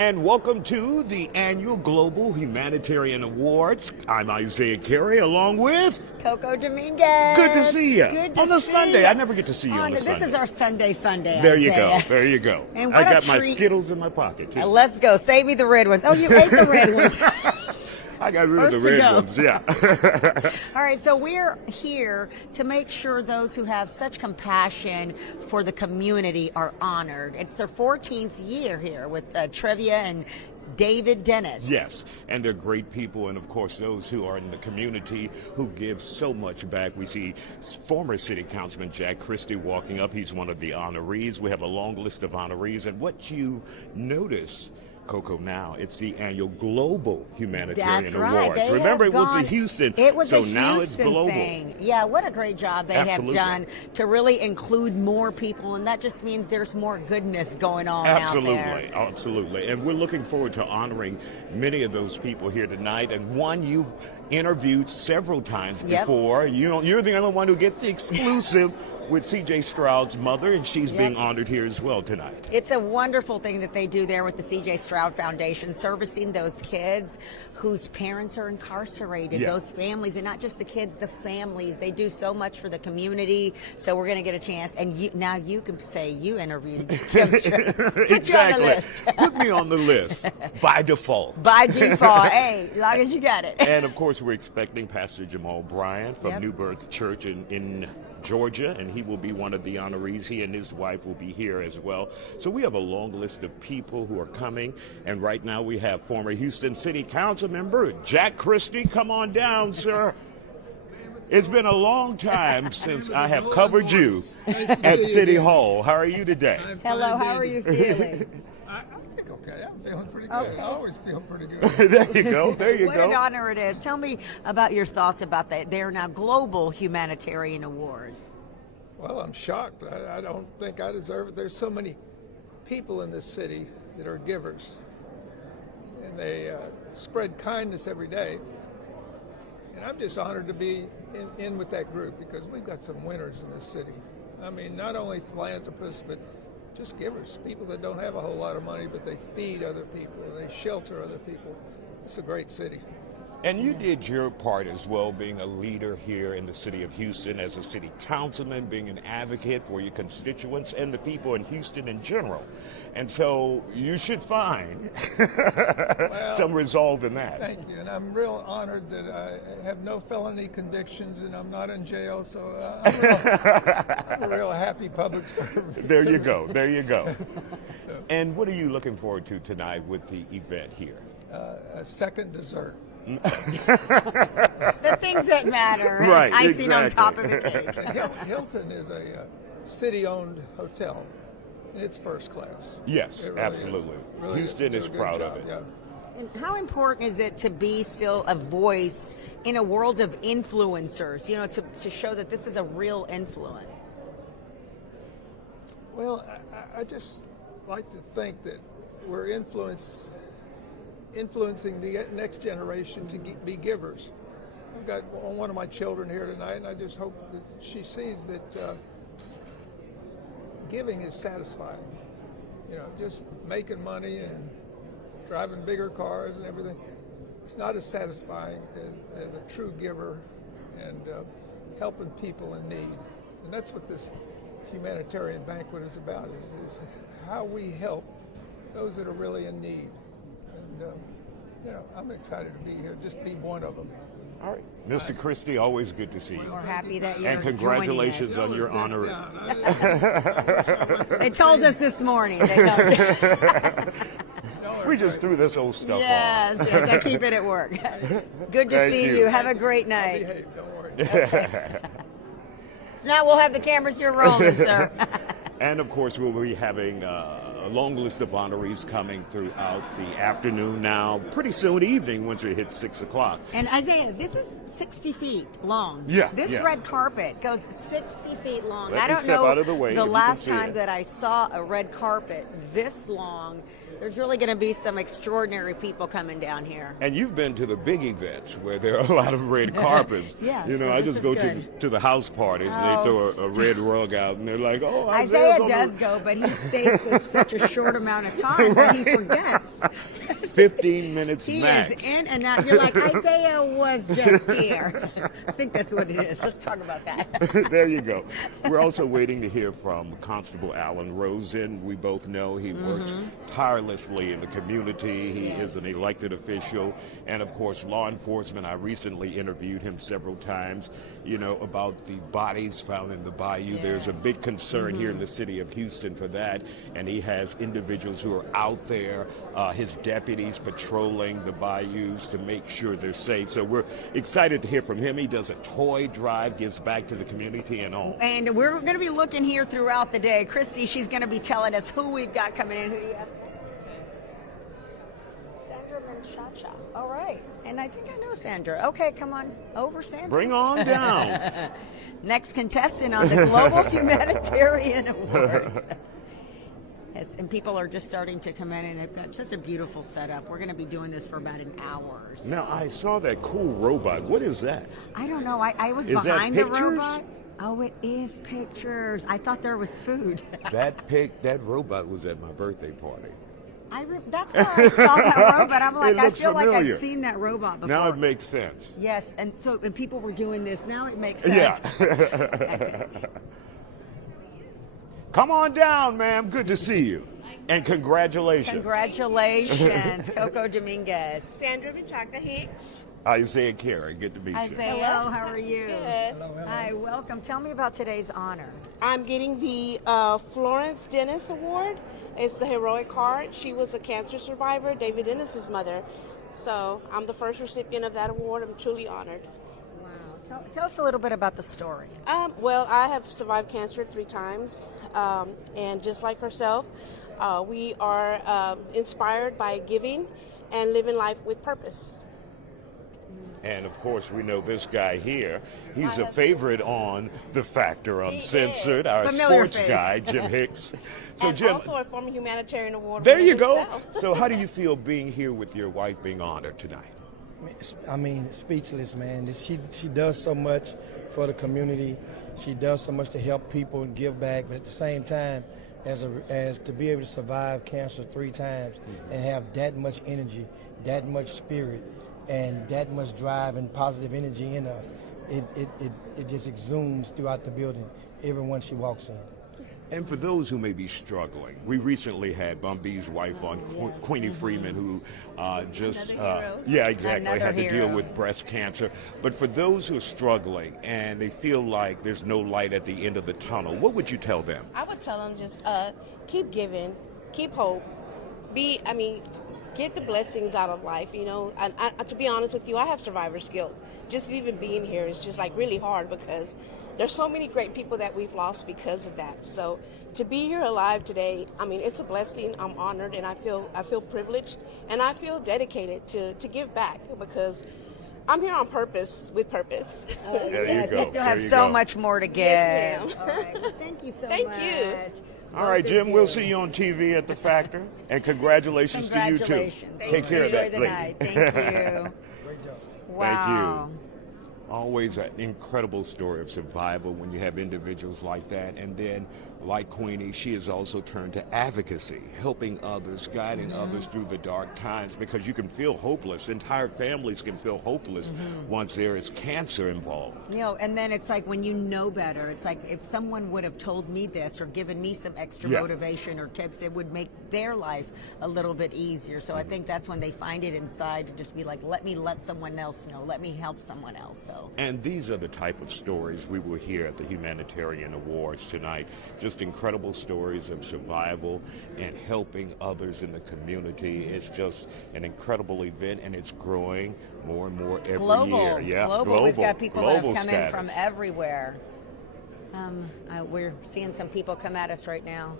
And welcome to the Annual Global Humanitarian Awards. I'm Isiah Carey along with Coco Dominguez. Good to see you. Good to on the see Sunday. you. I never get to see you on the Sunday. This is our Sunday fun day. There you go. There you go. And I got my Skittles in my pocket too. Let's go. Save me the red ones. Oh, you ate the red ones. I got rid of the red ones, yeah. All right, so we're here to make sure those who have such compassion for the community are honored. It's their 14th year here with Trivia and David Dennis. Yes, and they're great people, and of course those who are in the community who give so much back. We see former City Councilman Jack Christie walking up. He's one of the honorees. We have a long list of honorees, and what you notice, Coco, now it's the Annual Global Humanitarian Awards. Remember, it was a Houston, so now it's global. Thing. Yeah, what a great job they have done to really include more people, and that just means there's more goodness going on out there. Absolutely. And we're looking forward to honoring many of those people here tonight, and one you've interviewed several times before. You're the only one who gets the exclusive with C.J. Stroud's mother, and she's being honored here as well tonight. It's a wonderful thing that they do there with the C.J. Stroud Foundation, servicing those kids whose parents are incarcerated, those families, and not just the kids, the families. They do so much for the community, so we're going to get a chance. And now you can say you interviewed Kim Stroud. Put you on the list. Put me on the list by default. By default. Hey, as long as you got it. And, of course, we're expecting Pastor Jamal Bryant from New Birth Church in Georgia, and he will be one of the honorees. He and his wife will be here as well. So we have a long list of people who are coming, and right now we have former Houston City Council member Jack Christie. Come on down, sir. It's been a long time since I have covered you at City Hall. How are you today? Hello, how are you feeling? Okay, I'm feeling pretty good. I always feel pretty good. There you go. There you go. What an honor it is. Tell me about your thoughts about that. They are now Global Humanitarian Awards. Well, I'm shocked. I don't think I deserve it. There's so many people in this city that are givers, and they spread kindness every day. And I'm just honored to be in with that group, because we've got some winners in this city. I mean, not only philanthropists, but just givers, people that don't have a whole lot of money, but they feed other people, they shelter other people. It's a great city. And you did your part as well, being a leader here in the city of Houston as a city councilman, being an advocate for your constituents and the people in Houston in general. And so you should find some resolve in that. Thank you. And I'm real honored that I have no felony convictions and I'm not in jail. So I'm a real happy public servant. There you go. There you go. And what are you looking forward to tonight with the event here? A second dessert. The things that matter. Right, icing on top of the cake. Hilton is a city-owned hotel, and it's first class. Yes, really absolutely. Really Houston is proud of it. Yeah. And how important is it to be still a voice in a world of influencers, to show that this is a real influence? Well, I just like to think that we're influencing the next generation to be givers. I've got one of my children here tonight, and I just hope that she sees that giving is satisfying. Just making money and driving bigger cars and everything, it's not as satisfying as a true giver and helping people in need. And that's what this humanitarian banquet is about, is how we help those that are really in need. And, I'm excited to be here, just be one of them. All right. Mr. Christie, always good to see you. We're happy that you're And congratulations on your honor. They told us this morning. We just threw this old stuff on. Yes, I keep it at work. Good to see you. Have a great night. Behave, don't worry. Okay. Now we'll have the cameras here rolling, sir. And, of course, we'll be having a long list of honorees coming throughout the afternoon now, pretty soon evening once it hits 6 o'clock. And Isiah, this is 60 feet long. Yeah. This red carpet goes 60 feet long. Let I me don't step know out of the way the if you last can see time it. that I saw a red carpet this long. There's really going to be some extraordinary people coming down here. And you've been to the big events where there are a lot of red carpets. Yeah, You know, so I this just is go good. to the house parties and they throw a red rug out and they're like, oh, Isaiah on does go, but he stays for such a short amount of time that he forgets. 15 minutes He max. is in and out. You're like, Isaiah was just here. I think that's what it is. Let's talk about that. There you go. We're also waiting to hear from Constable Alan Rosen. We both know he works tirelessly in the community. He is an elected official. And of course, law enforcement. I recently interviewed him several times, you know, about the bodies found in the bayou. There's a big concern here in the city of Houston for that. And he has individuals who are out there, his deputies patrolling the bayous to make sure they're safe. So we're excited to hear from him. He does a toy drive, gives back to the community and all. And we're going to be looking here throughout the day. Christy, she's going to be telling us who we've got coming in. Who do you have? Sandra Menchacha. All right. And I think I know Sandra. Okay, come on over, Sandra. Bring on down. Next contestant on the Global Humanitarian Awards. Yes, and people are just starting to come in, and they've got just a beautiful setup. We're going to be doing this for about an hour. So. Now, I saw that cool robot. What is that? I don't know. I was Is that behind the pictures? robot. Oh, it is pictures. I thought there was food. That robot was at my birthday party. That's why I saw that robot. I'm like, It I looks feel like familiar. I've seen that robot before. Now it makes sense. Yes, and people were doing this. Now it makes sense. Yeah. Come on down, ma'am. Good to see you. And congratulations. Congratulations, Coco Dominguez. Sandra Menchaca Hicks. Isaiah Carey, good to meet you. Hello, how are you? Good. Hi, welcome. Tell me about today's honor. I'm getting the Florence Dennis Award. It's the heroic heart. She was a cancer survivor, David Dennis's mother. So I'm the first recipient of that award. I'm truly honored. Wow. Tell us a little bit about the story. Well, I have survived cancer 3 times. And just like herself, we are inspired by giving and living life with purpose. And of course, we know this guy here. He's a favorite on The Factor Uncensored, our Familiar sports face. guy, Jim Hicks. So, And Jim, also a former humanitarian award. there winner you go. himself. So, how do you feel being here with your wife being honored tonight? I mean, speechless, man. She does so much for the community. She does so much to help people and give back. But at the same time, as to be able to survive cancer 3 times and have that much energy, that much spirit, and that much drive and positive energy in her, it just exudes throughout the building, everyone she walks in. And for those who may be struggling, we recently had Bumby's wife on, Queenie Freeman, who just, exactly, Another had to deal hero. with breast cancer. But for those who are struggling and they feel like there's no light at the end of the tunnel, what would you tell them? I would tell them just keep giving, keep hope, get the blessings out of life, you know. And to be honest with you, I have survivor's guilt. Just even being here is just like really hard because there's so many great people that we've lost because of that. So to be here alive today, I mean, it's a blessing. I'm honored, and I feel privileged, and I feel dedicated to give back because I'm here on purpose, with purpose. There Yes, you go. we still have There you so go. much more to give. Yes, ma'am. All right. Well, thank you so Thank much. you. All right, Both of Jim, we'll you. see you on TV at The Factor. And congratulations to you, too. Congratulations. Take care of Enjoy that the lady. night. Thank you. Great job. Wow. Thank you. Always an incredible story of survival when you have individuals like that. And then, like Queenie, she has also turned to advocacy, helping others, guiding others through the dark times, because you can feel hopeless. Entire families can feel hopeless once there is cancer involved. You know, and then it's like when you know better, it's like if someone would have told me this or given me some extra Yeah. motivation or tips, it would make their life a little bit easier. So I think that's when they find it inside to just be like, let me let someone else know, let me help someone else. So And these are the type of stories we will hear at the Humanitarian Awards tonight. Just incredible stories of survival and helping others in the community. It's just an incredible event, and it's growing more and more every global, year. Yeah, global. We've got people that global have come in from status. everywhere. We're seeing some people come at us right now.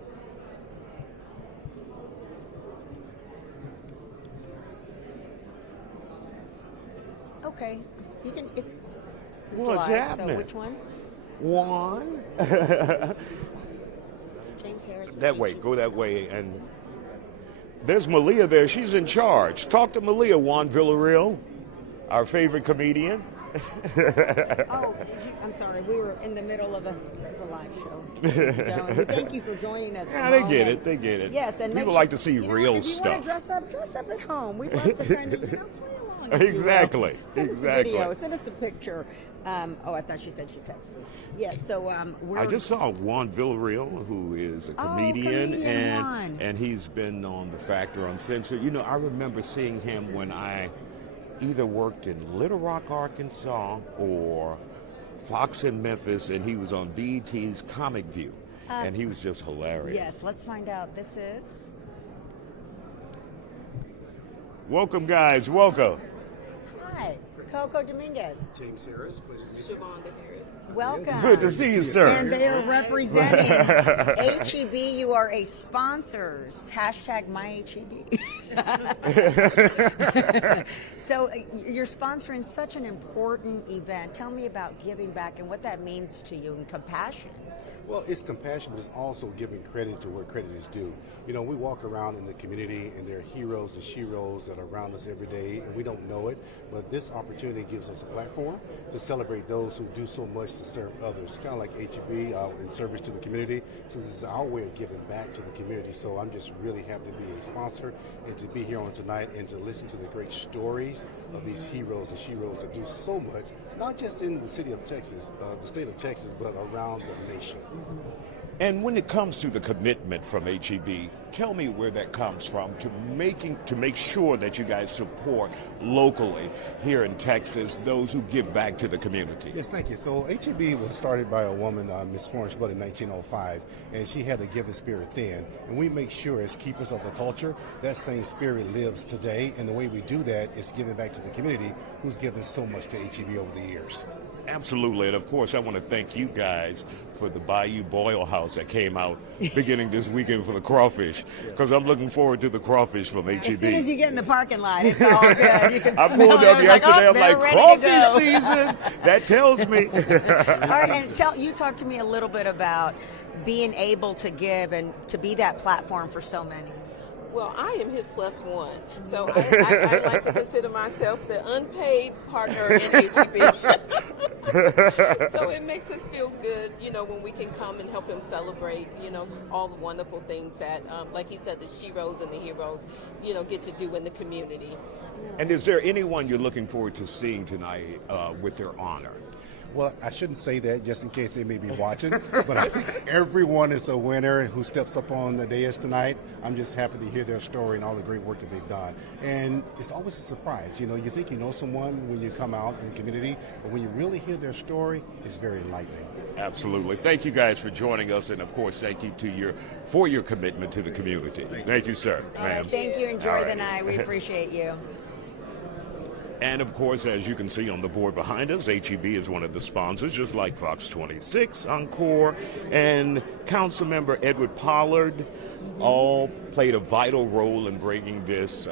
Okay, you can. It's What's live, happening? So which one? One. James Harris. That way, go that way, and There's Malia there. She's in charge. Talk to Malia, Juan Villarreal, our favorite comedian. Oh, I'm sorry. We were in the middle of this is a live show. We thank you for joining us. Yeah, they get it. They get it. Yes, and people like to see real if you stuff. Want to dress up at home. We love to kind of play along. if you will. Exactly. Send Exactly. us a video. Send us a picture. Oh, I thought she said she texted me. Yes. So we're. I just saw Juan Villarreal, who is a comedian, Juan. and he's been on The Factor Uncensored. You know, I remember seeing him when I either worked in Little Rock, Arkansas, or Fox in Memphis, and he was on BET's Comic View, and he was just hilarious. Yes. Let's find out. This is. Welcome, guys. Welcome. Hi, Coco Dominguez. James Harris, pleasure to meet you. Welcome. Good to see you, sir. And they are representing HEB. You are a sponsors. Hashtag MyHEB. So you're sponsoring such an important event. Tell me about giving back and what that means to you and compassion. Well, it's compassion, but it's also giving credit to where credit is due. You know, we walk around in the community and there are heroes and sheroes that are around us every day, and we don't know it, but this opportunity gives us a platform to celebrate those who do so much to serve others, kind of like HEB in service to the community. So this is our way of giving back to the community. So I'm just really happy to be a sponsor and to be here on tonight and to listen to the great stories of these heroes and sheroes that do so much, not just in the city of Texas, the state of Texas, but around the nation. And when it comes to the commitment from HEB, tell me where that comes from to make sure that you guys support locally here in Texas those who give back to the community. Yes, thank you. So HEB was started by a woman, Miss Florence Budd, in 1905, and she had a giving spirit then. And we make sure as keepers of the culture, that same spirit lives today. And the way we do that is giving back to the community who's given so much to HEB over the years. Absolutely, and of course I want to thank you guys for the Bayou Boil House that came out beginning this weekend for the crawfish, because I'm looking forward to the crawfish from HEB. As soon as you get in the parking lot, it's all good. You can I smell pulled it. up yesterday, I'm they're like, ready to crawfish go. season? That tells me. All right, and you talk to me a little bit about being able to give and to be that platform for so many. Well, I am his plus one. So I like to consider myself the unpaid partner in HEB. So it makes us feel good, you know, when we can come and help him celebrate, you know, all the wonderful things that, like he said, the sheroes and the heroes, you know, get to do in the community. And is there anyone you're looking forward to seeing tonight with their honor? Well, I shouldn't say that just in case they may be watching, but I think everyone is a winner who steps up on the dais tonight. I'm just happy to hear their story and all the great work that they've done. And it's always a surprise. You know, you think you know someone when you come out in the community, but when you really hear their story, it's very enlightening. Absolutely. Thank you guys for joining us, and of course, thank you for your commitment to the community. Thank you, sir. All right, thank you. Enjoy the night. We appreciate you. And of course, as you can see on the board behind us, HEB is one of the sponsors, just like Fox 26, Encore, and Councilmember Edward Pollard all played a vital role in bringing this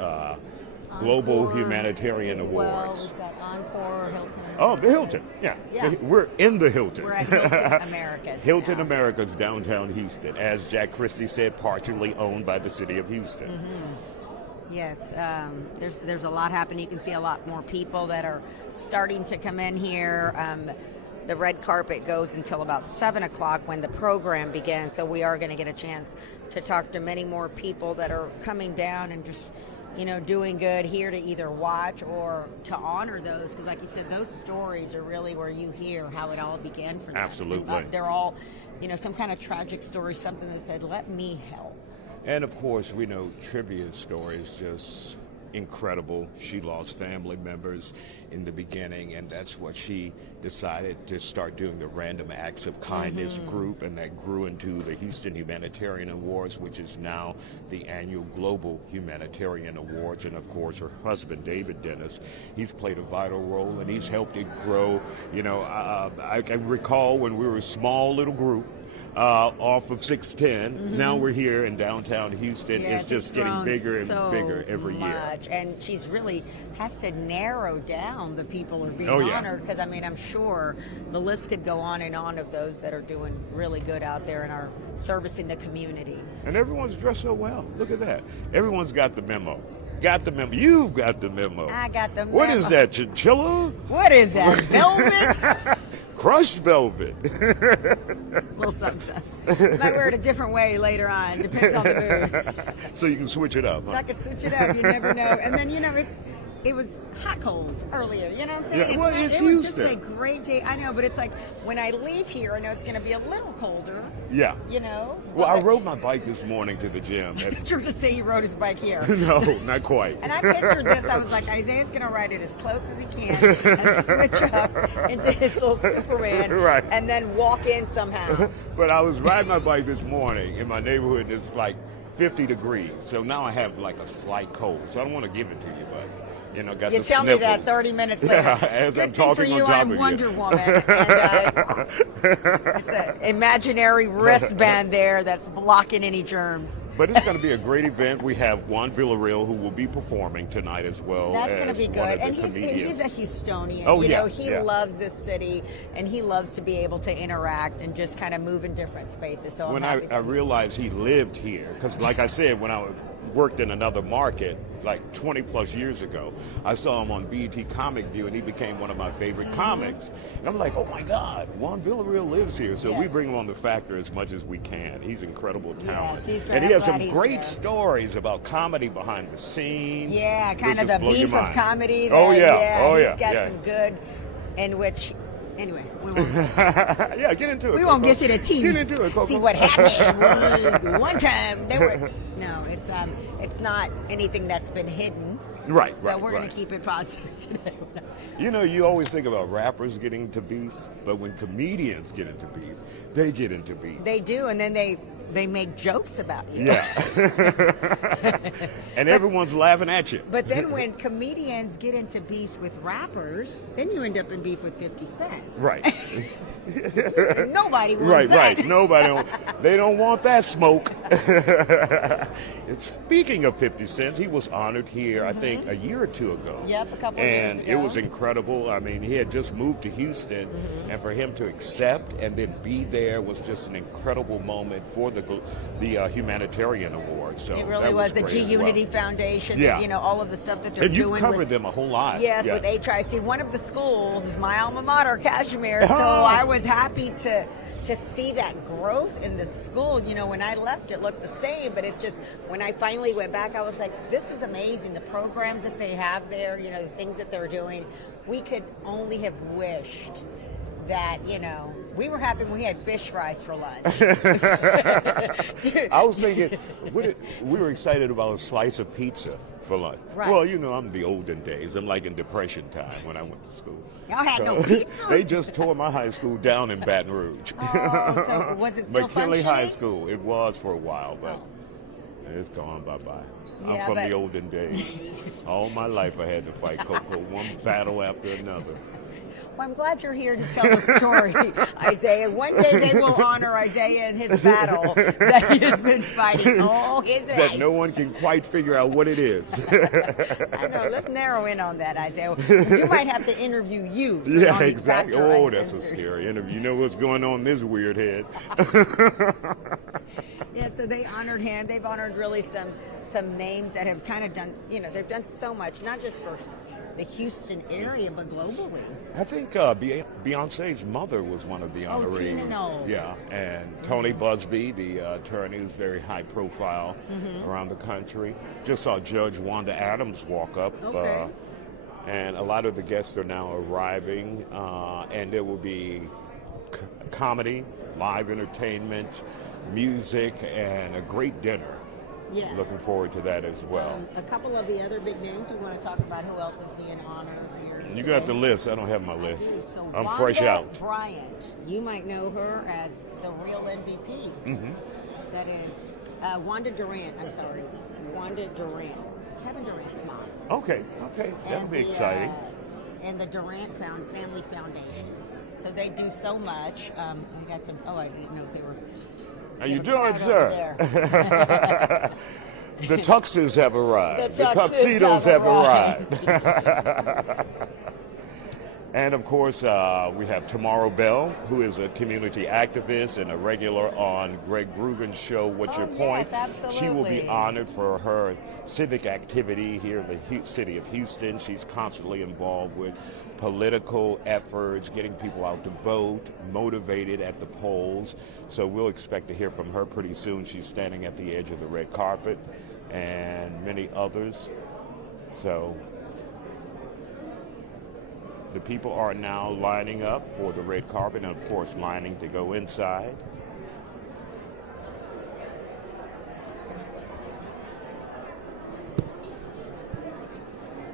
Global Humanitarian Awards. We've got Encore, Hilton. Oh, the Hilton, yeah. We're in the Hilton. We're at Hilton Americas. Hilton now. Americas, downtown Houston, as Jack Christie said, partially owned by the city of Houston. Mm-hmm. Yes, there's a lot happening. You can see a lot more people that are starting to come in here. The red carpet goes until about 7 o'clock when the program begins, so we are going to get a chance to talk to many more people that are coming down and just, you know, doing good here to either watch or to honor those, because like you said, those stories are really where you hear how it all began for them. Absolutely. They're all, you know, some kind of tragic story, something that said, let me help. And of course, we know Trivia's story is just incredible. She lost family members in the beginning, and that's what she decided to start doing, the Random Acts of Kindness group, and that grew into the Houston Humanitarian Awards, which is now the Annual Global Humanitarian Awards. And of course, her husband, David Dennis, he's played a vital role, and he's helped it grow. You know, I can recall when we were a small little group, off of 610. Now we're here in downtown Houston. Yeah, It's just getting grown bigger and so bigger every year. much. And she's really has to narrow down the people who are being Oh, yeah. honored, because I mean, I'm sure the list could go on and on of those that are doing really good out there and are servicing the community. And everyone's dressed so well. Look at that. Everyone's got the memo. Got the memo. You've got the memo. I got the What memo. is that, chinchilla? What is that, velvet? Crushed velvet. Little something. Might wear it a different way later on. Depends on the mood. So you can switch it up. So Huh? I could switch it up. You never know. And then, it was hot cold earlier. You know what I'm saying? Yeah, well, it's it was just Houston. a great day. I know, but it's like when I leave here, I know it's going to be a little colder. Yeah. You know? Well, I But- rode my bike this morning to the gym. I pictured to say he rode his bike here. No, not quite. And I pictured this. I was like, Isaiah's going to ride it as close as he can and switch up into his little Superman. Right. And then walk in somehow. But I was riding my bike this morning in my neighborhood, and it's like 50 degrees. So now I have like a slight cold. So I don't want to give it to you, but got You the tell me that sniffles. 30 minutes later. Yeah, as Good I'm thing talking for you, on top I'm of you. Wonder Woman. And, it's an imaginary wristband there that's blocking any germs. But it's going to be a great event. We have Juan Villarreal, who will be performing tonight as well. That's as going to be one good. of And the he's comedians. a Houstonian. Oh, you yeah, know, he yeah. loves this city, and he loves to be able to interact and just kind of move in different spaces. So When I'm I happy that he's- realized he lived here, because like I said, when I worked in another market like 20 plus years ago, I saw him on BET Comic View, and he became one of my favorite comics. And I'm like, oh my God, Juan Villarreal lives here. So we Yes. bring him on the factor as much as we can. He's incredible talent. he's great. And he I'm has some glad he's great here. stories about comedy behind the scenes. Yeah, It'll kind of just the blow your beef of mind. comedy. Oh, there. yeah. Oh, He's yeah. got Yeah. some good, in which, anyway, we won't. Yeah, get into it. We won't Coco. get to the tea. Get into it, Coco. See what happened was one time they were. No, it's not anything that's been hidden. Right, right. But we're going right. to keep it positive today. You always think about rappers getting into beefs, but when comedians get into beef, they get into beef. They do, and then they make jokes about you. Yeah. And everyone's laughing at you. But then when comedians get into beef with rappers, then you end up in beef with 50 Cent. Right. And nobody wants Right, that. right. Nobody, they don't want that smoke. Speaking of 50 Cent, he was honored here, I think, a year or two ago. Yep, a couple of years And ago. it was incredible. I mean, he had just moved to Houston, and for him to accept and then be there was just an incredible moment for the Humanitarian Awards. So It really that was the great G as Unity well. Foundation, Yeah. all of the stuff that they're And you've doing. covered with, them a whole lot. Yes, Yeah. with HIC. One of the schools is my alma mater, Kashmir. So Oh. I was happy to see that growth in the school. When I left, it looked the same, but it's just when I finally went back, I was like, this is amazing. The programs that they have there, the things that they're doing. We could only have wished that, we were happy when we had fish fries for lunch. I was thinking, we were excited about a slice of pizza for lunch. Right. Well, I'm the olden days. I'm like in Depression time when I went to school. Y'all had no pizza? They just tore my high school down in Baton Rouge. Oh, so was it still McKinley High functioning? School. It was for a while, but it's gone bye-bye. I'm Yeah, from but- the olden days. All my life I had to fight Coco, one battle after another. Well, I'm glad you're here to tell the story, Isiah. One day they will honor Isiah in his battle that he has been fighting all his life. That no one can quite figure out what it is. I know. Let's narrow in on that, Isiah. You might have to interview you. Yeah, on the exactly. Dr. Oh, that's a Uncensored. scary interview. You know what's going on in this weird head. Yeah, so they honored him. They've honored really some names that have kind of done, they've done so much, not just for the Houston area, but globally. I think Beyonce's mother was one of the Oh, honorees. Tina Knowles. Yeah, and Tony Busby, the attorney, who's very high profile around the country. Just saw Judge Wanda Adams walk up. Okay. And a lot of the guests are now arriving, and there will be comedy, live entertainment, music, and a great dinner. Yes. Looking forward to that as well. A couple of the other big names we want to talk about. Who else is being honored here? You got the today? list. I don't have my I list. do. So I'm Wanda fresh out. Bryant. You might know her as the real MVP. Mm-hmm. That is Wanda Durant. I'm sorry, Wanda Durant. Kevin Durant's mom. Okay, that'll be exciting. And the Durant Family Foundation. So they do so much. We got some. Oh, I didn't know if they were. How you doing, sir? The tuxes have arrived. The tuxedos have arrived. And of course, we have Tamara Bell, who is a community activist and a regular on Greg Grugan's show, What's Your Point? Yes, absolutely. She will be honored for her civic activity here in the city of Houston. She's constantly involved with political efforts, getting people out to vote, motivated at the polls. So we'll expect to hear from her pretty soon. She's standing at the edge of the red carpet, and many others. So the people are now lining up for the red carpet and, of course, lining to go inside.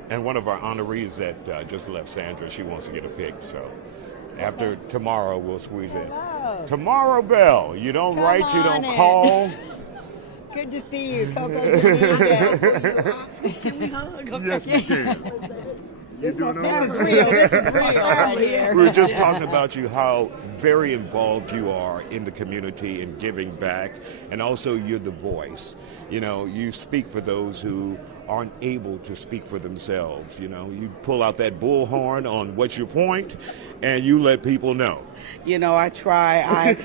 And one of our honorees that just left, Sandra, she wants to get a pic. So after tomorrow, we'll squeeze in. Hello. Tamara Bell, you don't Come write, you don't on in. call. Good to see you, Coco. Dominguez. Can we hug? Yes, we can. You doing all This is right? real. This is real right here. We were just talking about you, how very involved you are in the community and giving back, and also you're the voice. You know, you speak for those who aren't able to speak for themselves. You know, you pull out that bullhorn on What's Your Point, and you let people know. You know, I try.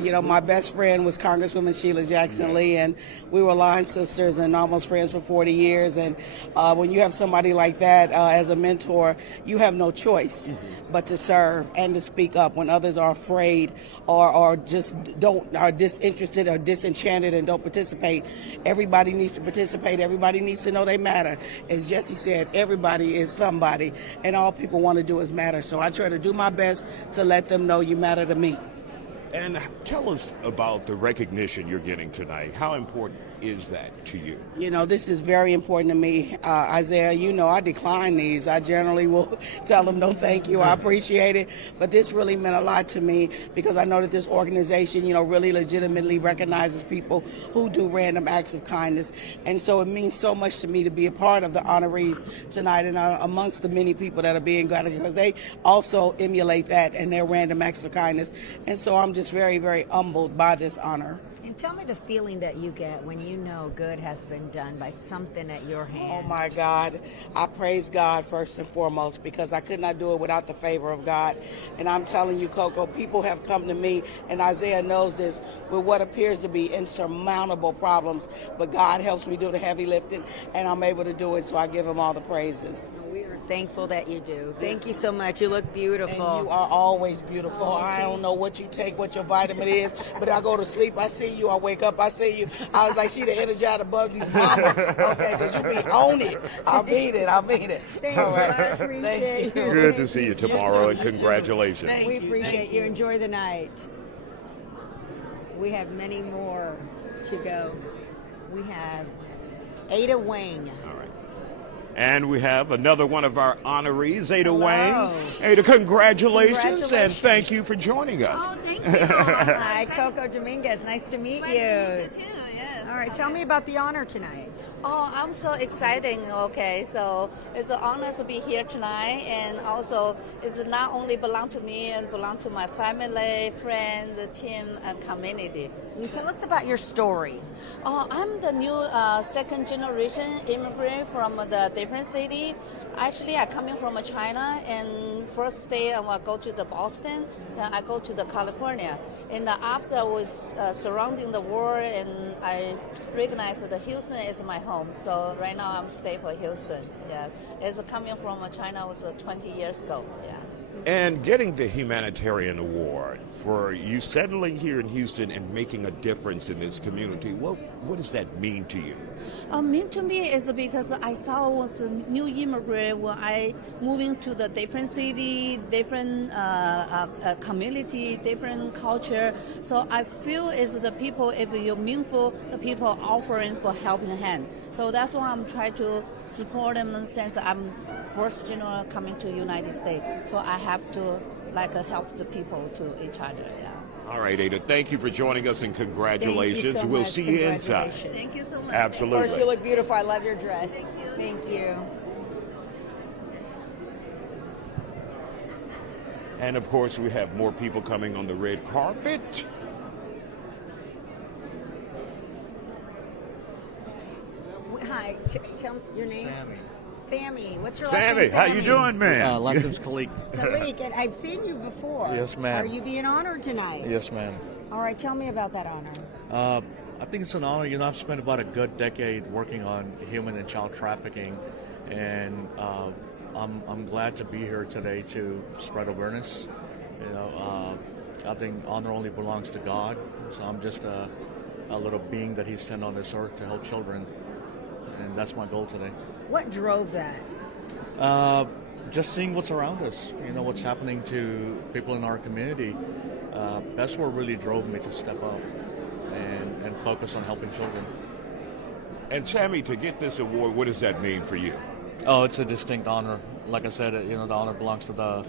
You know, my best friend was Congresswoman Sheila Jackson Lee, and we were line sisters and almost friends for 40 years. And when you have somebody like that as a mentor, you have no choice but to serve and to speak up when others are afraid or just are disinterested or disenchanted and don't participate. Everybody needs to participate. Everybody needs to know they matter. As Jesse said, everybody is somebody, and all people want to do is matter. So I try to do my best to let them know you matter to me. And tell us about the recognition you're getting tonight. How important is that to you? You know, this is very important to me. Isiah, you know, I decline these. I generally will tell them no thank you. I appreciate it. But this really meant a lot to me because I know that this organization, you know, really legitimately recognizes people who do random acts of kindness. And so it means so much to me to be a part of the honorees tonight and amongst the many people that are being granted because they also emulate that in their random acts of kindness. And so I'm just very, very humbled by this honor. And tell me the feeling that you get when you know good has been done by something at your hand. Oh my God. I praise God first and foremost because I could not do it without the favor of God. And I'm telling you, Coco, people have come to me, and Isiah knows this, with what appears to be insurmountable problems. But God helps me do the heavy lifting, and I'm able to do it, so I give him all the praises. We are thankful that you do. Thank you so much. You look beautiful. And you are always beautiful. I don't know what you take, what your vitamin is, but I go to sleep, I see you. I wake up, I see you. I was like, she the energized above these mama. Okay, because you be on it. I'll beat it. Thank you. I appreciate you. Good to see you tomorrow, and congratulations. We appreciate you. Enjoy the night. We have many more to go. We have Ada Wang. All right. And we have another one of our honorees, Ada Hello. Wang. Ada, congratulations, and thank you for joining us. Oh, thank you. Hi, Coco Dominguez. Nice to meet Nice you. to meet you too, yes. All right, tell me about the honor tonight. Oh, I'm so excited. Okay, so it's an honor to be here tonight, and also it's not only belong to me and belong to my family, friends, the team, and community. Tell us about your story. Oh, I'm the new second generation immigrant from the different city. Actually, I coming from China, and first day I will go to the Boston, then I go to the California. And after I was surrounding the world, and I recognized that Houston is my home. So right now I'm staying for Houston. Yeah, it's coming from China was 20 years ago. Yeah. And getting the Humanitarian Award for you settling here in Houston and making a difference in this community, what does that mean to you? Mean to me is because I saw was a new immigrant when I moving to the different city, different community, different culture. So I feel is the people, if you're meaningful, the people offering for helping hand. So that's why I'm trying to support them since I'm first general coming to United States. So I have to help the people to each other. Yeah. All right, Ada, thank you for joining us, and congratulations. Thank you so we'll much. see you inside. Congratulations. Thank you so much. Absolutely. Of course, you look beautiful. I love your dress. Thank you. Thank you. And of course, we have more people coming on the red carpet. Hi, tell me your name. Sammy. What's your last Sammy, name? how you doing, man? Last name's Khalik. Khalik, and I've seen you before. Yes, ma'am. Are you being honored tonight? Yes, ma'am. All right, tell me about that honor. I think it's an honor. You know, I've spent about a good decade working on human and child trafficking, and I'm glad to be here today to spread awareness. You know, I think honor only belongs to God, so I'm just a little being that He sent on this earth to help children, and that's my goal today. What drove that? Just seeing what's around us, you know, what's happening to people in our community. That's what really drove me to step up and focus on helping children. And Sammy, to get this award, what does that mean for you? Oh, it's a distinct honor. Like I said, you know, the honor belongs to the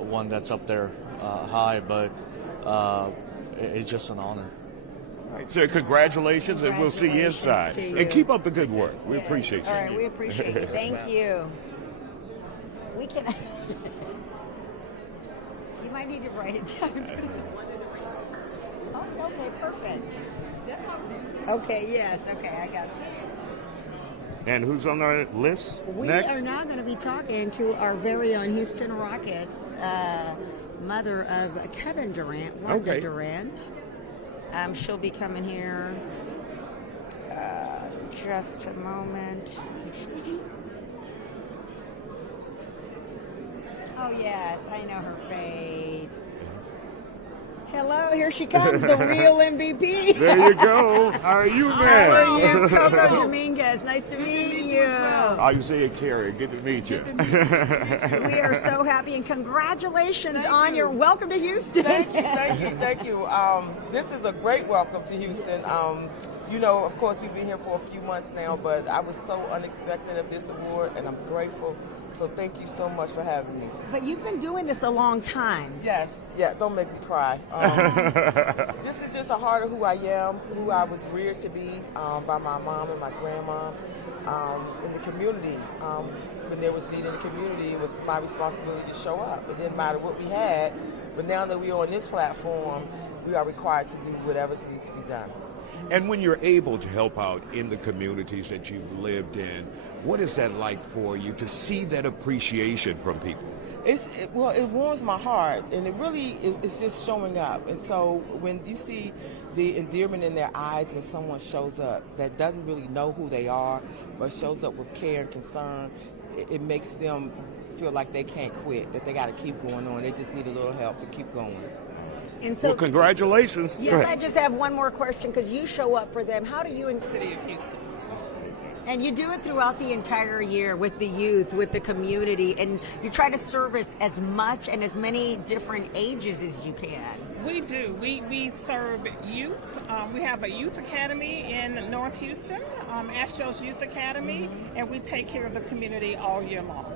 one that's up there high, but it's just an honor. All right, so congratulations, and we'll see you inside. to you. And keep up the good work. We Yes. appreciate you. All right, we appreciate you. Thank you. We can. You might need to write it down. Oh, okay, perfect. Okay, yes, okay, I got it. And who's on our list We next? are now going to be talking to our very own Houston Rockets, mother of Kevin Durant, Wanda Okay. Durant. She'll be coming here just a moment. Oh, yes, I know her face. Hello, here she comes, the real MVP. There you go. How are you, man? How are you, Coco Dominguez? Nice to meet you. Isiah, Carey, good to meet you. We are so happy, and congratulations on your welcome to Houston. Thank you. This is a great welcome to Houston. You know, of course, we've been here for a few months now, but I was so unexpected of this award, and I'm grateful. So thank you so much for having me. But you've been doing this a long time. Yes, yeah, don't make me cry. This is just a heart of who I am, who I was reared to be by my mom and my grandma in the community. When there was need in the community, it was my responsibility to show up. It didn't matter what we had, but now that we're on this platform, we are required to do whatever's needs to be done. And when you're able to help out in the communities that you've lived in, what is that like for you to see that appreciation from people? It warms my heart, and it really is just showing up. And so when you see the endearment in their eyes when someone shows up that doesn't really know who they are, but shows up with care and concern, it makes them feel like they can't quit, that they got to keep going on. They just need a little help to keep going. And so, Well, congratulations. yes, I just have one more question because you show up for them. How do you in the City of Houston. And you do it throughout the entire year with the youth, with the community, and you try to service as much and as many different ages as you can. We do. We serve youth. We have a youth academy in North Houston, Astros Youth Academy, and we take care of the community all year long.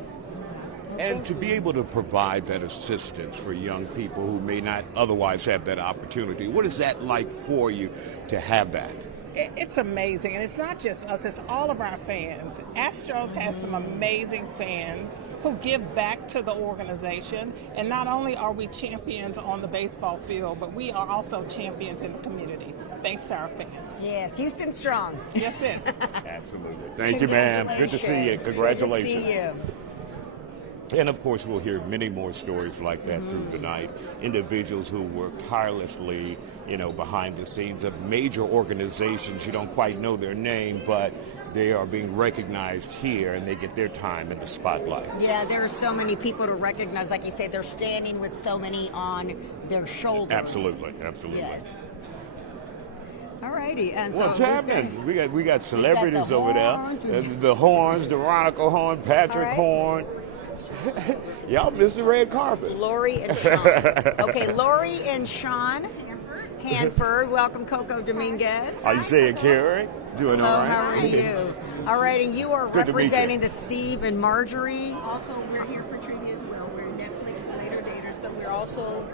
And to be able to provide that assistance for young people who may not otherwise have that opportunity, what is that like for you to have that? It's amazing, and it's not just us, it's all of our fans. Astros has some amazing fans who give back to the organization, and not only are we champions on the baseball field, but we are also champions in the community, thanks to our fans. Yes, Houston strong. Yes, it. Absolutely. Thank you, ma'am. Good to see you. Congratulations. Good to see you. And of course, we'll hear many more stories like that through the night. Individuals who work tirelessly, you know, behind the scenes of major organizations. You don't quite know their name, but they are being recognized here, and they get their time in the spotlight. Yeah, there are so many people to recognize. Like you say, they're standing with so many on their shoulders. Absolutely, absolutely. Yes. All righty. And What's so happening? We got celebrities the over horns. there. The Horns, the Veronica Horn, Patrick All right. Horn. Y'all missed the red carpet. Lori and Sean. Okay, Lori and Sean Hanford. Welcome, Coco Dominguez. Isiah, Carey, doing all Hello, right? how are you? All right, and you are Good to meet you. representing the Steve and Marjorie. Also, we're here for trivia as well. We're Netflix, The Later Daters, but we're also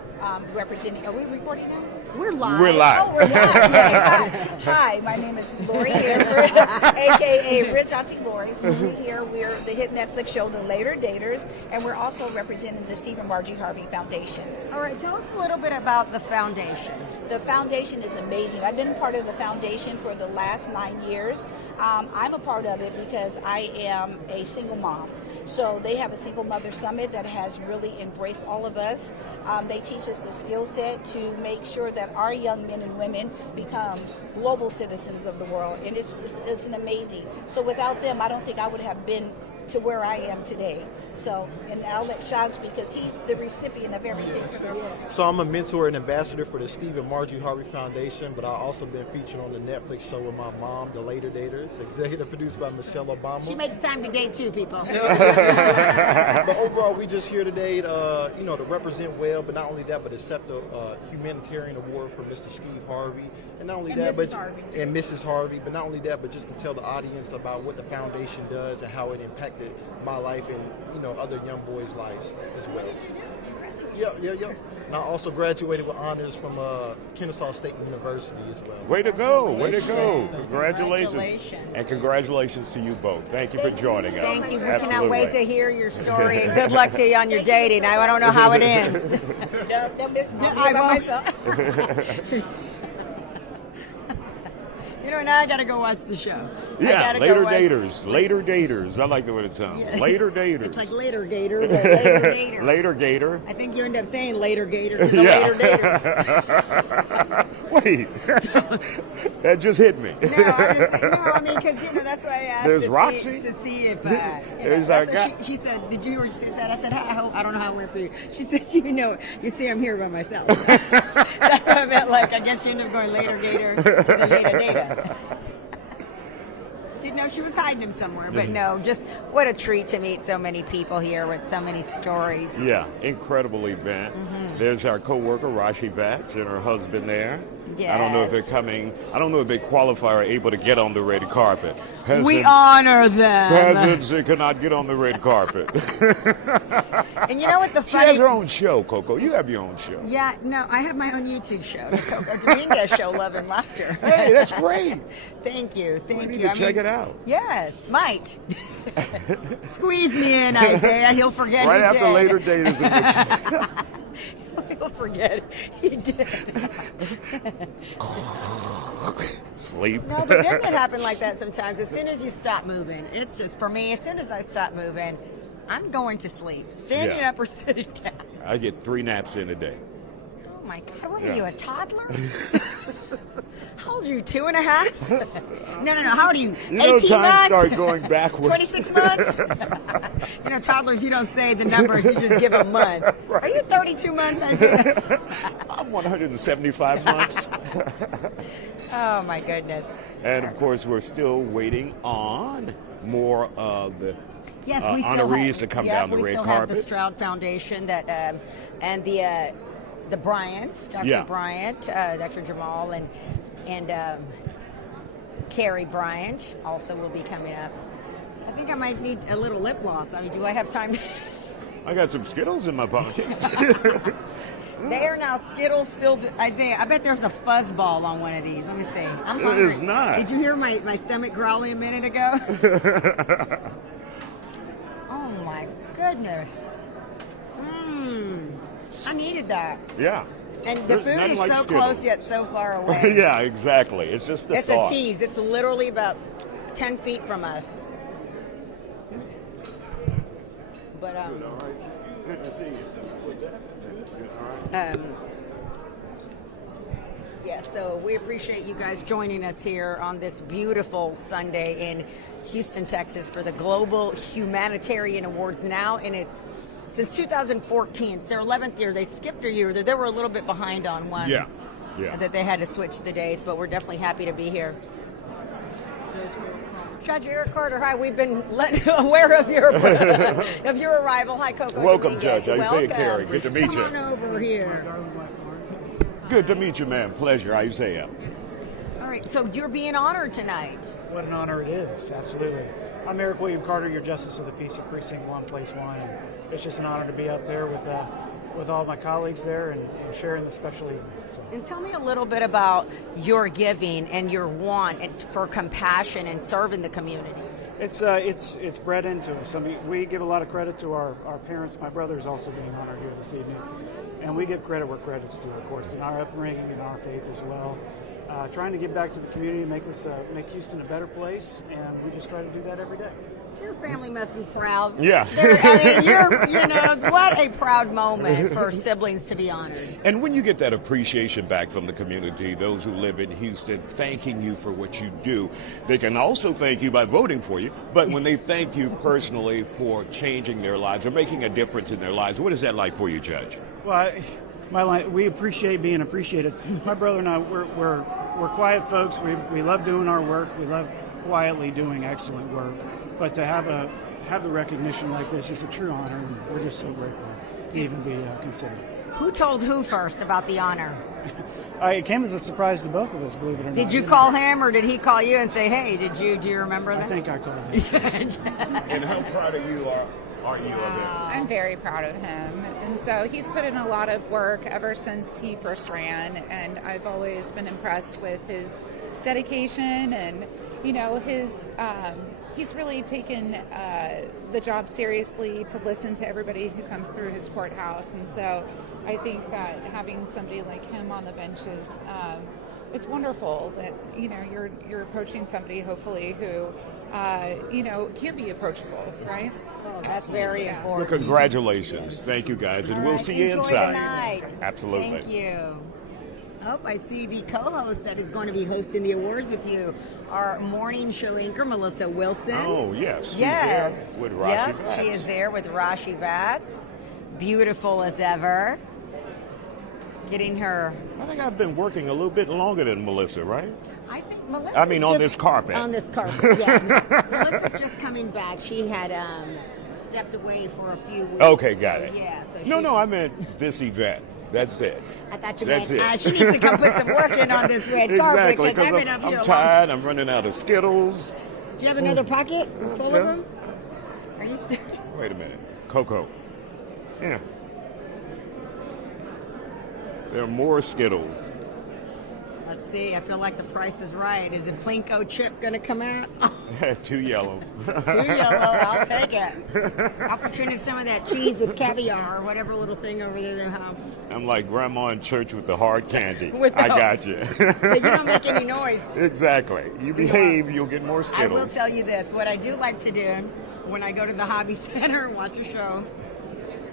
representing. Are we recording now? We're live. We're live. Oh, we're live. Yeah. Hi, my name is Lori Everett, aka Rich Auntie Lori. So we're the hit Netflix show, The Later Daters, and we're also representing the Stephen Margie Harvey Foundation. All right, tell us a little bit about the foundation. The foundation is amazing. I've been part of the foundation for the last 9 years. I'm a part of it because I am a single mom. So they have a single mother summit that has really embraced all of us. They teach us the skill set to make sure that our young men and women become global citizens of the world. And it's an amazing. So without them, I don't think I would have been to where I am today. So, and I'll let Sean speak because he's the recipient of everything. So I'm a mentor and ambassador for the Stephen Margie Harvey Foundation, but I've also been featured on the Netflix show with my mom, The Later Daters, executive produced by Michelle Obama. She makes time to date too, people. But overall, we just here today to, to represent well, but not only that, but accept a humanitarian award for Mr. Steve Harvey. And not only And that, Mrs. but Harvey. and Mrs. Harvey, but not only that, but just to tell the audience about what the foundation does and how it impacted my life and other young boys' lives as well. Yeah. And I also graduated with honors from Kennesaw State University as well. Way to go. Congratulations. And congratulations to you both. Thank you for joining us. Thank you. We Absolutely. cannot wait to hear your story, and good luck to you on your dating. I don't know how it ends. Don't miss me by myself. Now I got to go watch the show. Yeah, Later Daters. I like the way it sounds. Yeah. Later Daters. It's like Later Gator, but Later Gator. Later Gator. I think you end up saying Later Gator to the Later Daters. Wait, that just hit me. Because that's why I asked. There's to Roxy? to see if There's that's our what she said. Did you? Or she said. I said, I don't know how it went for you. She said, you see, I'm here by myself. That's what I meant. Like, I guess you end up going Later Gator to the Later Data. Didn't know she was hiding him somewhere, but no, just what a treat to meet so many people here with so many stories. Yeah, incredible event. There's our co-worker, Rashi Vats, and her husband there. Yes. I don't know if they're coming. I don't know if they qualify or are able to get on the red carpet. We honor them. Peasants, they cannot get on the red carpet. And you know what the She funny... has her own show, Coco. You have your own show. Yeah, no, I have my own YouTube show, the Coco Dominguez Show, Love and Laughter. Hey, that's great. Thank you. We need to check it out. Yes, might. Squeeze me in, Isiah. He'll forget right he after did. Later Daters. He'll forget he did. Sleep. No, but doesn't it happen like that sometimes? As soon as you stop moving, it's just, for me, as soon as I stop moving, I'm going to sleep, standing up or sitting down. I get 3 naps in a day. Oh my God, what are you, a toddler? How old are you, 2.5? No, how old are you, 18 months? Time start going backwards. 26 months? Toddlers, you don't say the numbers, you just give a month. Right. Are you 32 months? I'm 175 months. Oh my goodness. And of course, we're still waiting on more of the Yes, we still honorees have, to come down the red we still carpet. have the Stroud Foundation that, and the Bryants, Dr. Bryant, Dr. Jamal, and Carey Bryant also will be coming up. I think I might need a little lip gloss. I mean, do I have time? I got some Skittles in my pocket. They are now Skittles filled with, Isiah, I bet there's a fuzz ball on one of these. Let me see. I'm hungry. It is not. Did you hear my stomach growling a minute ago? Oh my goodness. I needed that. Yeah. And the There's food nothing is like so Skittles. close yet so far away. Yeah, exactly. It's just the It's thought. a tease. It's literally about 10 feet from us. But yeah, so we appreciate you guys joining us here on this beautiful Sunday in Houston, Texas for the Global Humanitarian Awards now, and it's since 2014. It's their 11th year. They skipped a year. They were a little bit behind on one. Yeah. That they had to switch the dates, but we're definitely happy to be here. Judge Eric Carter, hi. We've been aware of your arrival. Hi, Coco. Welcome, Dominguez. Judge. Isiah Carey. Good to meet you. Come on over here. Good to meet you, man. Pleasure, Isiah. All right, so you're being honored tonight. What an honor it is, absolutely. I'm Eric William Carter, your Justice of the Peace of Precinct 1, Place 1. And it's just an honor to be up there with with all my colleagues there and sharing the special evening. So. And tell me a little bit about your giving and your want for compassion and serving the community. It's bred into us. I mean, we give a lot of credit to our parents. My brother is also being honored here this evening. And we give credit where credit's due, of course, in our upbringing and our faith as well. Trying to give back to the community, make Houston a better place, and we just try to do that every day. Your family must be proud. Yeah. What a proud moment for siblings to be honored. And when you get that appreciation back from the community, those who live in Houston thanking you for what you do, they can also thank you by voting for you. But when they thank you personally for changing their lives or making a difference in their lives, what is that like for you, Judge? Well, we appreciate being appreciated. My brother and I, we're quiet folks. We love doing our work. We love quietly doing excellent work. But to have the recognition like this is a true honor, and we're just so grateful to even be considered. Who told who first about the honor? It came as a surprise to both of us, believe it or not. Did you call him, or did he call you and say, "Hey, do you remember that?" I think I called him. And how proud of you are you of him? I'm very proud of him. And so he's put in a lot of work ever since he first ran, and I've always been impressed with his dedication and, he's really taken the job seriously to listen to everybody who comes through his courthouse. And so I think that having somebody like him on the bench is wonderful, that, you're approaching somebody hopefully who, can be approachable, right? Oh, that's very important. Well, congratulations. Thank you, guys. And we'll see you Enjoy inside. The night. Absolutely. Thank you. Oh, I see the co-host that is going to be hosting the awards with you, our morning show anchor, Melissa Wilson. Oh, yes. She's yes. there with Rashi Yep, Batts. she is there with Rashi Batts. Beautiful as ever. Getting her. I think I've been working a little bit longer than Melissa, right? I think Melissa. on this carpet. On this carpet, yeah. Melissa's just coming back. She had stepped away for a few weeks. Okay, got it. Yeah. So No, I meant this event. That's it. I thought you That's meant it. she needs to come put some work in on this red carpet. Exactly, Because I've been because up here I'm tired. I'm running out of Skittles. Do you have another pocket full of them? Are you serious? Wait a minute. Coco. Yeah. There are more Skittles. Let's see. I feel like the price is right. Is it Plinko chip going to come out? Too yellow. Too yellow. I'll take it. I'll put you in some of that cheese with caviar or whatever little thing over there they have. I'm like grandma in church with the hard candy. I got you. But you don't make any noise. Exactly. You behave, you'll get more Skittles. I will tell you this. What I do like to do when I go to the hobby center and watch a show,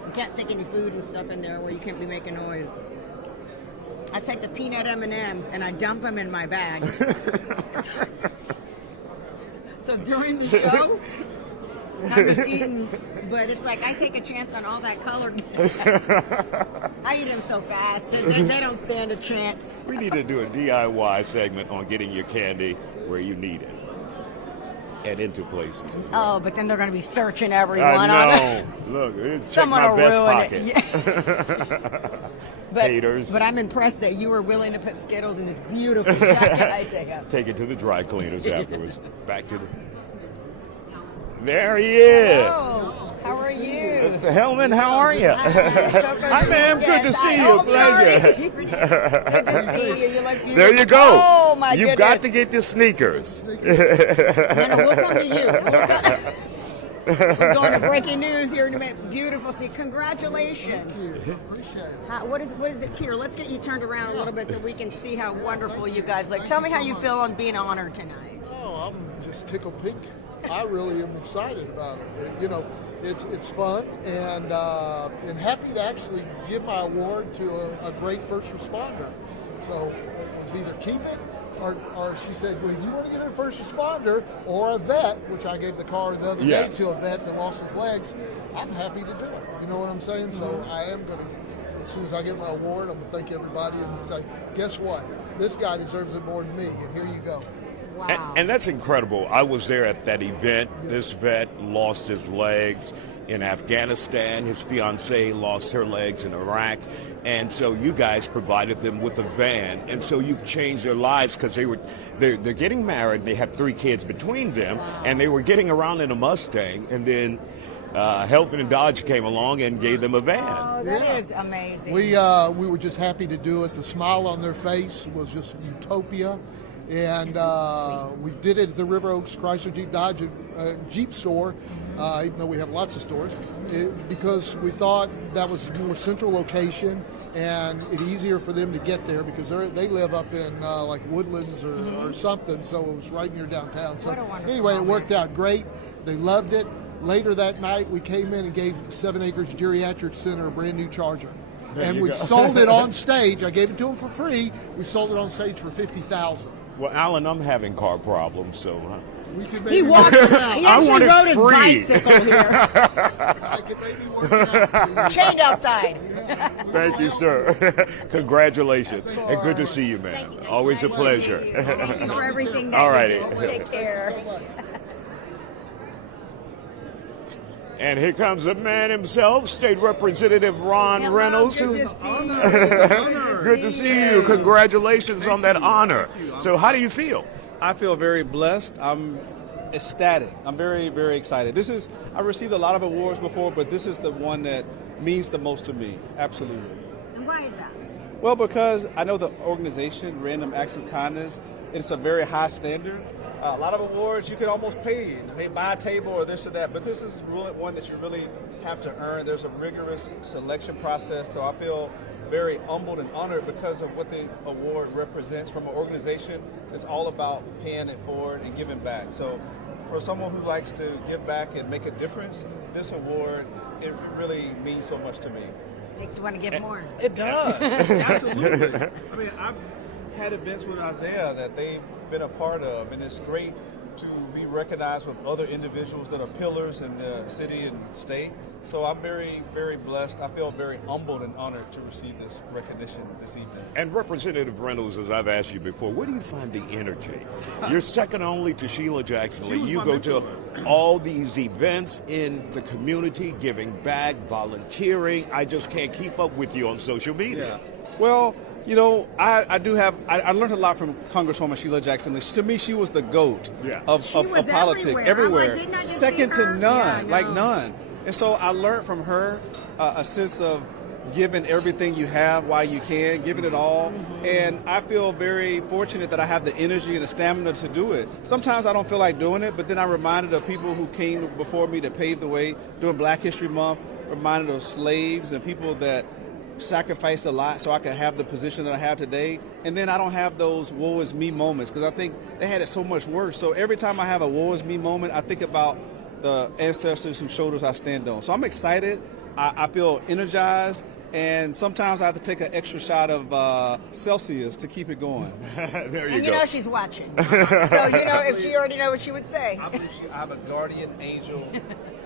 you can't take any food and stuff in there where you can't be making noise. I take the peanut M&Ms and I dump them in my bag. So during the show, I'm just eating, but it's like I take a chance on all that color. I eat them so fast, they don't stand a chance. We need to do a DIY segment on getting your candy where you need it and into places. Oh, but then they're going to be searching everyone. I know. Look, check my best pocket. Yeah. Haters. But I'm impressed that you were willing to put Skittles in this beautiful jacket. Take it to the dry cleaners afterwards. Back to the... There he is. Hello. How are you? Mr. Hellman, how are you? Hi, ma'am. Good to see you. Pleasure. Good to see you. You look beautiful. There you go. Oh, my You've goodness. got to get the sneakers. No, we'll come to you. We're going to breaking news here in a minute. Beautiful. See, congratulations. Thank you. Appreciate it. What is it here? Let's get you turned around a little bit so we can see how wonderful you guys look. Tell me how you feel on being honored tonight. Oh, I'm just tickled pink. I really am excited about it. It's fun and happy to actually give my award to a great first responder. So it was either keep it or she said, well, if you want to get a first responder or a vet, which I gave the car the other day to a vet that lost his legs, I'm happy to do it. You know what I'm saying? Mm-hmm. So I am going to, as soon as I get my award, I'm going to thank everybody and say, guess what? This guy deserves it more than me, and here you go. Wow. And that's incredible. I was there at that event. This vet lost his legs in Afghanistan. His fiancée lost her legs in Iraq. And so you guys provided them with a van. And so you've changed their lives because they're getting married. They have 3 kids between them. And they were getting around in a Mustang. And then Helping and Dodge came along and gave them a van. Oh, that is amazing. We were just happy to do it. The smile on their face was just utopia. And we did it at the River Oaks Chrysler Jeep Dodge Jeep store, even though we have lots of stores, because we thought that was a more central location and it's easier for them to get there because they live up in like Woodlands or something, so it was right near downtown. So anyway, it worked out great. They loved it. Later that night, we came in and gave 7 Acres Geriatric Center a brand new Charger. And we sold it on stage. I gave it to them for free. We sold it on stage for $50,000. Well, Alan, I'm having car problems, so. We could He walked. He actually rode his bicycle here. I could maybe work it out. Chained outside. Thank you, sir. Congratulations. And good to see you, man. Always a pleasure. Thank you for everything that All you righty. do. Take care. And here comes the man himself, State Representative Ron Reynolds. Good to see you. Good to see you. Congratulations on that honor. So how do you feel? I feel very blessed. I'm ecstatic. I'm very, very excited. I received a lot of awards before, but this is the one that means the most to me. Absolutely. And why is that? Well, because I know the organization, Random Acts of Kindness, it's a very high standard. A lot of awards you can almost pay, buy a table or this or that, but this is really one that you really have to earn. There's a rigorous selection process, so I feel very humbled and honored because of what the award represents from an organization that's all about paying it forward and giving back. So for someone who likes to give back and make a difference, this award, it really means so much to me. Makes you want to give more. It does. Absolutely. I mean, I've had events with Isiah that they've been a part of, and it's great to be recognized with other individuals that are pillars in the city and state. So I'm very, very blessed. I feel very humbled and honored to receive this recognition this evening. And Representative Reynolds, as I've asked you before, where do you find the energy? You're second only to Sheila Jackson Lee. You go to all these events in the community, giving back, volunteering. I just can't keep up with you on social media. Yeah. Well, you know, I learned a lot from Congresswoman Sheila Jackson Lee. To me, she was the GOAT of politics everywhere. Second to none, like none. And so I learned from her a sense of giving everything you have while you can, giving it all. And I feel very fortunate that I have the energy and the stamina to do it. Sometimes I don't feel like doing it, but then I'm reminded of people who came before me that paved the way during Black History Month, reminded of slaves and people that sacrificed a lot so I could have the position that I have today. And then I don't have those woe is me moments because I think they had it so much worse. So every time I have a woe is me moment, I think about the ancestors whose shoulders I stand on. So I'm excited. I feel energized. And sometimes I have to take an extra shot of Celsius to keep it going. There you and go. you know she's watching. So you know if she already know what she would say. I have a guardian angel,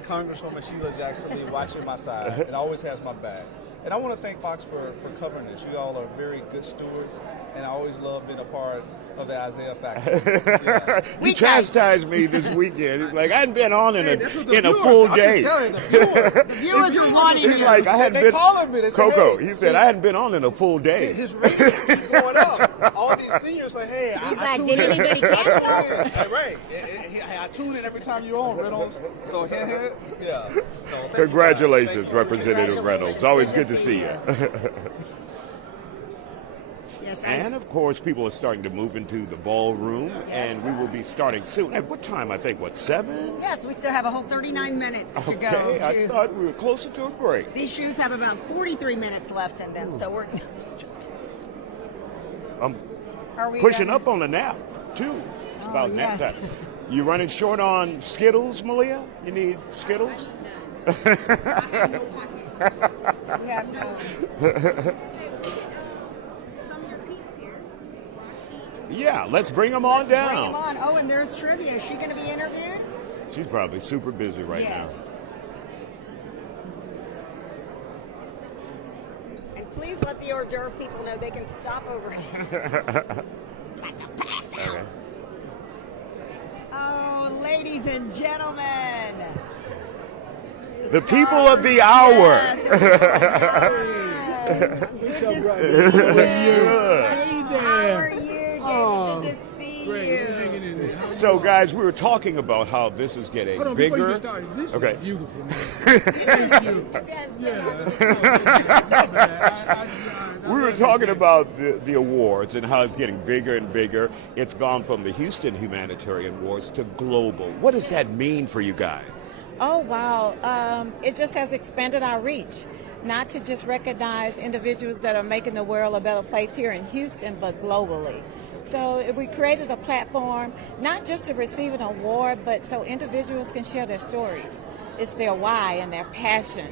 Congresswoman Sheila Jackson Lee, watching my side and always has my back. And I want to thank Fox for covering this. You all are very good stewards, and I always love being a part of the Isiah factor. You chastised me this weekend. It's like I hadn't been on in a full day. The viewers are wanting you. He's like I hadn't been. Calling me. They say, Coco, hey, he said I hadn't been on in a full day. His ratings keep going up. All these seniors say, hey, I tune did in. anybody catch that? Hey, right. I tune in every time you're on, Reynolds. So yeah. No, Congratulations, Representative Reynolds. Always good to see you. Yes, and of course, people are starting to move into the ballroom, and we will be starting soon. At what time? I think, 7? Yes, we still have a whole 39 minutes to go. Okay, I thought we were closer to a break. These shoes have about 43 minutes left in them, so we're. I'm Are we pushing up on the nap, too. It's about nap time. You running short on Skittles, Malia? You need Skittles? We have no. Yeah, let's bring them on down. Bring them on. Oh, and there's trivia. Is she going to be interviewed? She's probably super busy right now. And please let the hors d'oeuvre people know they can stop over here. Not to pass out. Oh, ladies and gentlemen. The people of the hour. Good to see you. How are you? Good to see you. So, guys, we were talking about how this is getting Hold on, bigger. before you get started, this Okay. is beautiful, man. Thank you. We were talking about the awards and how it's getting bigger and bigger. It's gone from the Houston Humanitarian Awards to global. What does that mean for you guys? Oh, wow. It just has expanded our reach, not to just recognize individuals that are making the world a better place here in Houston, but globally. So we created a platform, not just to receive an award, but so individuals can share their stories. It's their why and their passion.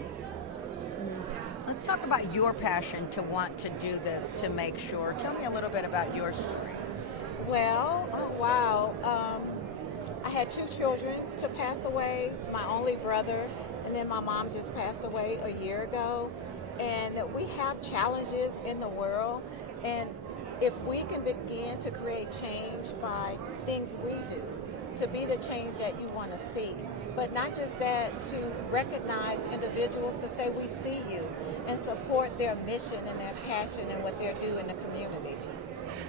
Let's talk about your passion to want to do this, to make sure. Tell me a little bit about your story. Well, oh, wow. I had 2 children to pass away, my only brother, and then my mom just passed away a year ago. And we have challenges in the world, and if we can begin to create change by things we do, to be the change that you want to see, but not just that, to recognize individuals, to say we see you and support their mission and their passion and what they're doing in the community.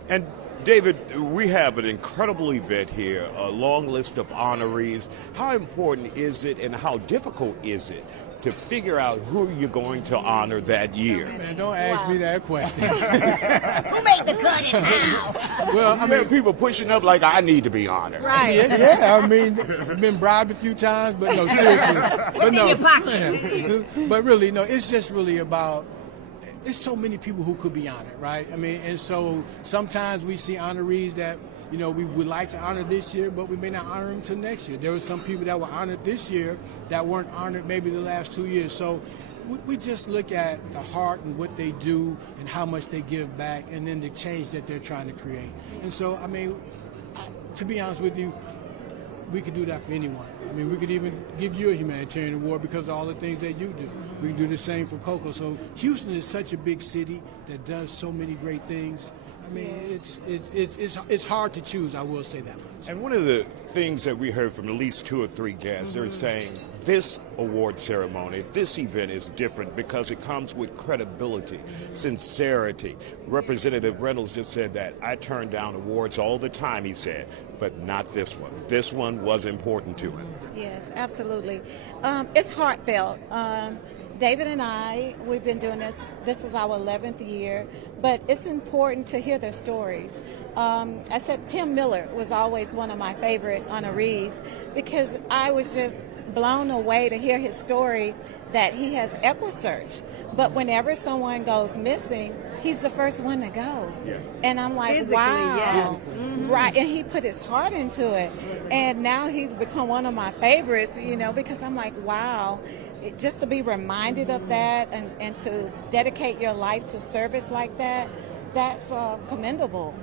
And David, we have an incredible event here, a long list of honorees. How important is it and how difficult is it to figure out who you're going to honor that year? Man, don't ask me that question. Who made the cut and how? Well, I mean, people pushing up like I need to be honored. Right. Yeah, I mean, I've been bribed a few times, but no, seriously. But in your pocket? But really, no, it's just really about, there's so many people who could be honored, right? I mean, and so sometimes we see honorees that, you know, we would like to honor this year, but we may not honor them until next year. There were some people that were honored this year that weren't honored maybe the last 2 years. So we just look at the heart and what they do and how much they give back and then the change that they're trying to create. And so, I mean, to be honest with you, we could do that for anyone. I mean, we could even give you a humanitarian award because of all the things that you do. We can do the same for Coco. So Houston is such a big city that does so many great things. I mean, it's hard to choose, I will say that much. And one of the things that we heard from at least 2 or 3 guests, they're saying this award ceremony, this event is different because it comes with credibility, sincerity. Representative Reynolds just said that. I turn down awards all the time, he said, but not this one. This one was important to him. Yes, absolutely. It's heartfelt. David and I, we've been doing this. This is our 11th year, but it's important to hear their stories. I said Tim Miller was always one of my favorite honorees because I was just blown away to hear his story that he has EquiSearch. But whenever someone goes missing, he's the first one to go. Yeah. And I'm like, physically, wow. yes. Mm-hmm. Right. And he put his heart into it. And now he's become one of my favorites, you know, because I'm like, wow. Just to be reminded of that and to dedicate your life to service like that, that's commendable.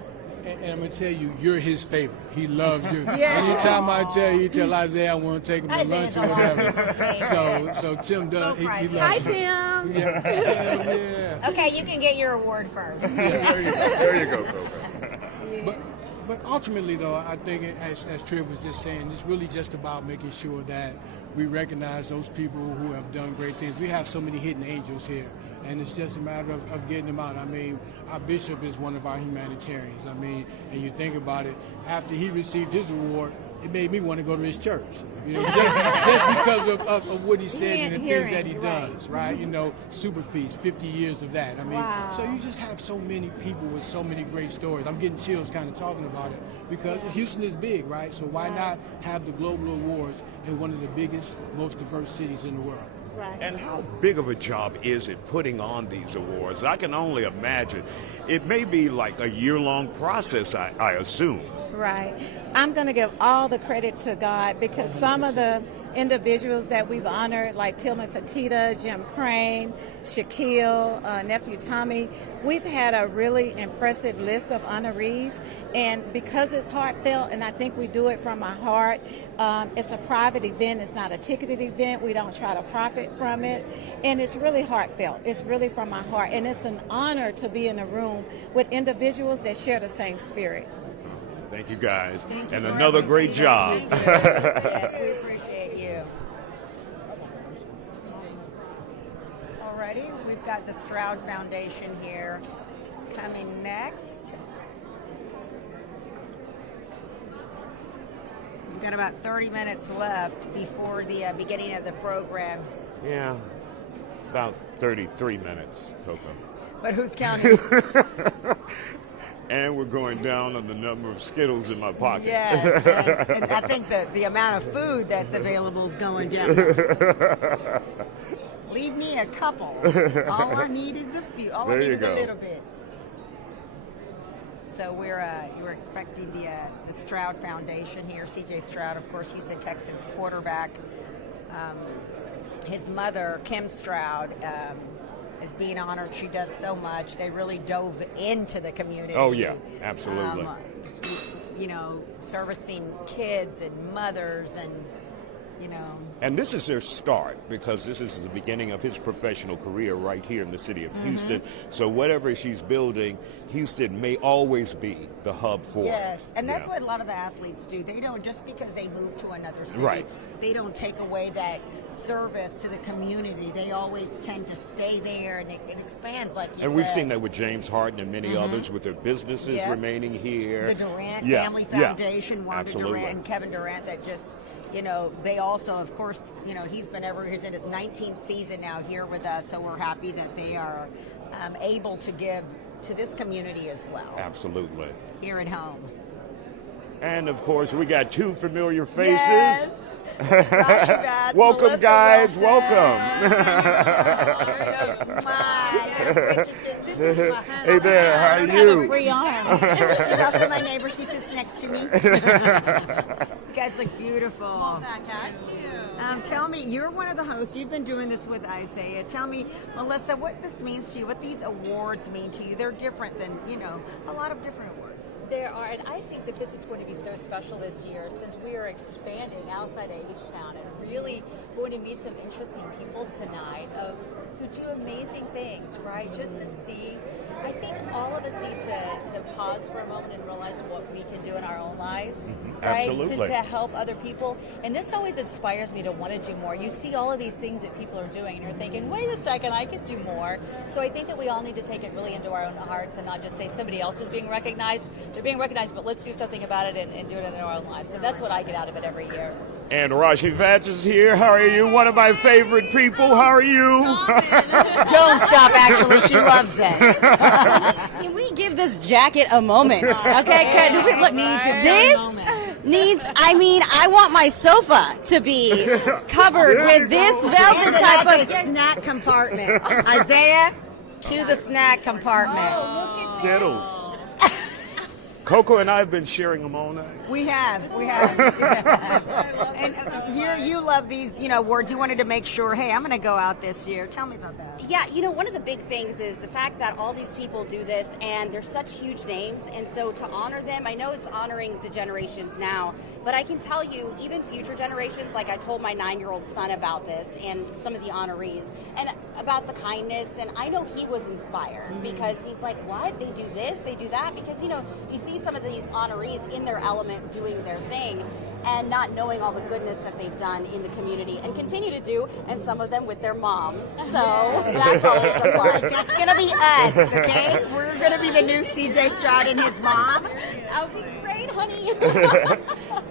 And I'm going to tell you, you're his favorite. He loves you. Yeah. Anytime I tell you, tell Isaiah I want to take him to lunch or whatever. So Tim does. He loves Hi, you. Tim. Yeah. Okay, you can get your award first. There you go, Coco. But ultimately, though, I think, as Triv was just saying, it's really just about making sure that we recognize those people who have done great things. We have so many hidden angels here, and it's just a matter of getting them out. I mean, our bishop is one of our humanitarians. I mean, and you think about it, after he received his award, it made me want to go to his church, you know, just because of what he said and the things that he does, right? You know, Super Feast, 50 years of that. I mean, so you just have so many people with so many great stories. I'm getting chills kind of talking about it because Houston is big, right? So why not have the global awards in one of the biggest, most diverse cities in the world? Right. And how big of a job is it putting on these awards? I can only imagine. It may be like a year-long process, I assume. Right. I'm going to give all the credit to God because some of the individuals that we've honored, like Tillman Fertitta, Jim Crane, Shaquille, nephew Tommy, we've had a really impressive list of honorees. And because it's heartfelt, and I think we do it from our heart, it's a private event. It's not a ticketed event. We don't try to profit from it. And it's really heartfelt. It's really from my heart. And it's an honor to be in a room with individuals that share the same spirit. Thank you, guys. Thank you and for another everything great job. that you do. Yes, we appreciate you. Alrighty, we've got the Stroud Foundation here coming next. Got about 30 minutes left before the beginning of the program. Yeah, about 33 minutes, Coco. But who's counting? And we're going down on the number of Skittles in my pocket. Yes, and I think the amount of food that's available is going down. Leave me a couple. All I need is a few. All I need is a little bit. So we're expecting the Stroud Foundation here. C.J. Stroud, of course, Houston Texans quarterback. His mother, Kim Stroud, is being honored. She does so much. They really dove into the community. Oh yeah, absolutely. You know, servicing kids and mothers and. You know. And this is their start because this is the beginning of his professional career right here in the city of Houston. So whatever she's building, Houston may always be the hub for. Yes, and that's what a lot of the athletes do. They don't, just because they move to another city, right. They don't take away that service to the community. They always tend to stay there, and it expands, like you said. And we've seen that with James Harden and many others with their businesses remaining here. The Durant Family Foundation, Wanda absolutely. Durant and Kevin Durant, that just... You know, they also, of course, you know, he's in his 19th season now here with us, so we're happy that they are able to give to this community as well. Absolutely. Here at home. And, of course, we got two familiar faces. Yes. Welcome, Melissa guys. Wilson. Welcome. Hey there. How are you? Free arm. She's also my neighbor. She sits next to me. You guys look beautiful. Well, back at you. Tell me, you're one of the hosts. You've been doing this with Isiah. Tell me, Melissa, what this means to you, what these awards mean to you. They're different than, you know, a lot of different awards. There are, and I think that this is going to be so special this year since we are expanding outside of H-Town and really going to meet some interesting people tonight who do amazing things, right? Just to see, I think all of us need to pause for a moment and realize what we can do in our own lives, right? Absolutely. To help other people. And this always inspires me to want to do more. You see all of these things that people are doing and you're thinking, wait a second, I could do more. So I think that we all need to take it really into our own hearts and not just say somebody else is being recognized. They're being recognized, but let's do something about it and do it in our own lives. So that's what I get out of it every year. And Rashi Vance is here. How are you? One of my favorite people. How are you? Don't stop, actually. She loves it. Can we give this jacket a moment? Okay, this needs, I mean, I want my sofa to be covered with this velvet type of snack compartment. Isiah, cue the snack compartment. Skittles. Coco and I have been sharing them all night. We have. And you love these, you know, awards. You wanted to make sure, hey, I'm going to go out this year. Tell me about that. Yeah, you know, one of the big things is the fact that all these people do this and they're such huge names. And so to honor them, I know it's honoring the generations now, but I can tell you, even future generations, like I told my 9-year-old son about this and some of the honorees and about the kindness. And I know he was inspired because he's like, what? They do this, they do that? Because, you know, you see some of these honorees in their element doing their thing and not knowing all the goodness that they've done in the community and continue to do, and some of them with their moms. So that's always the plus. It's going to be us, okay? We're going to be the new CJ Stroud and his mom. I'll be great, honey.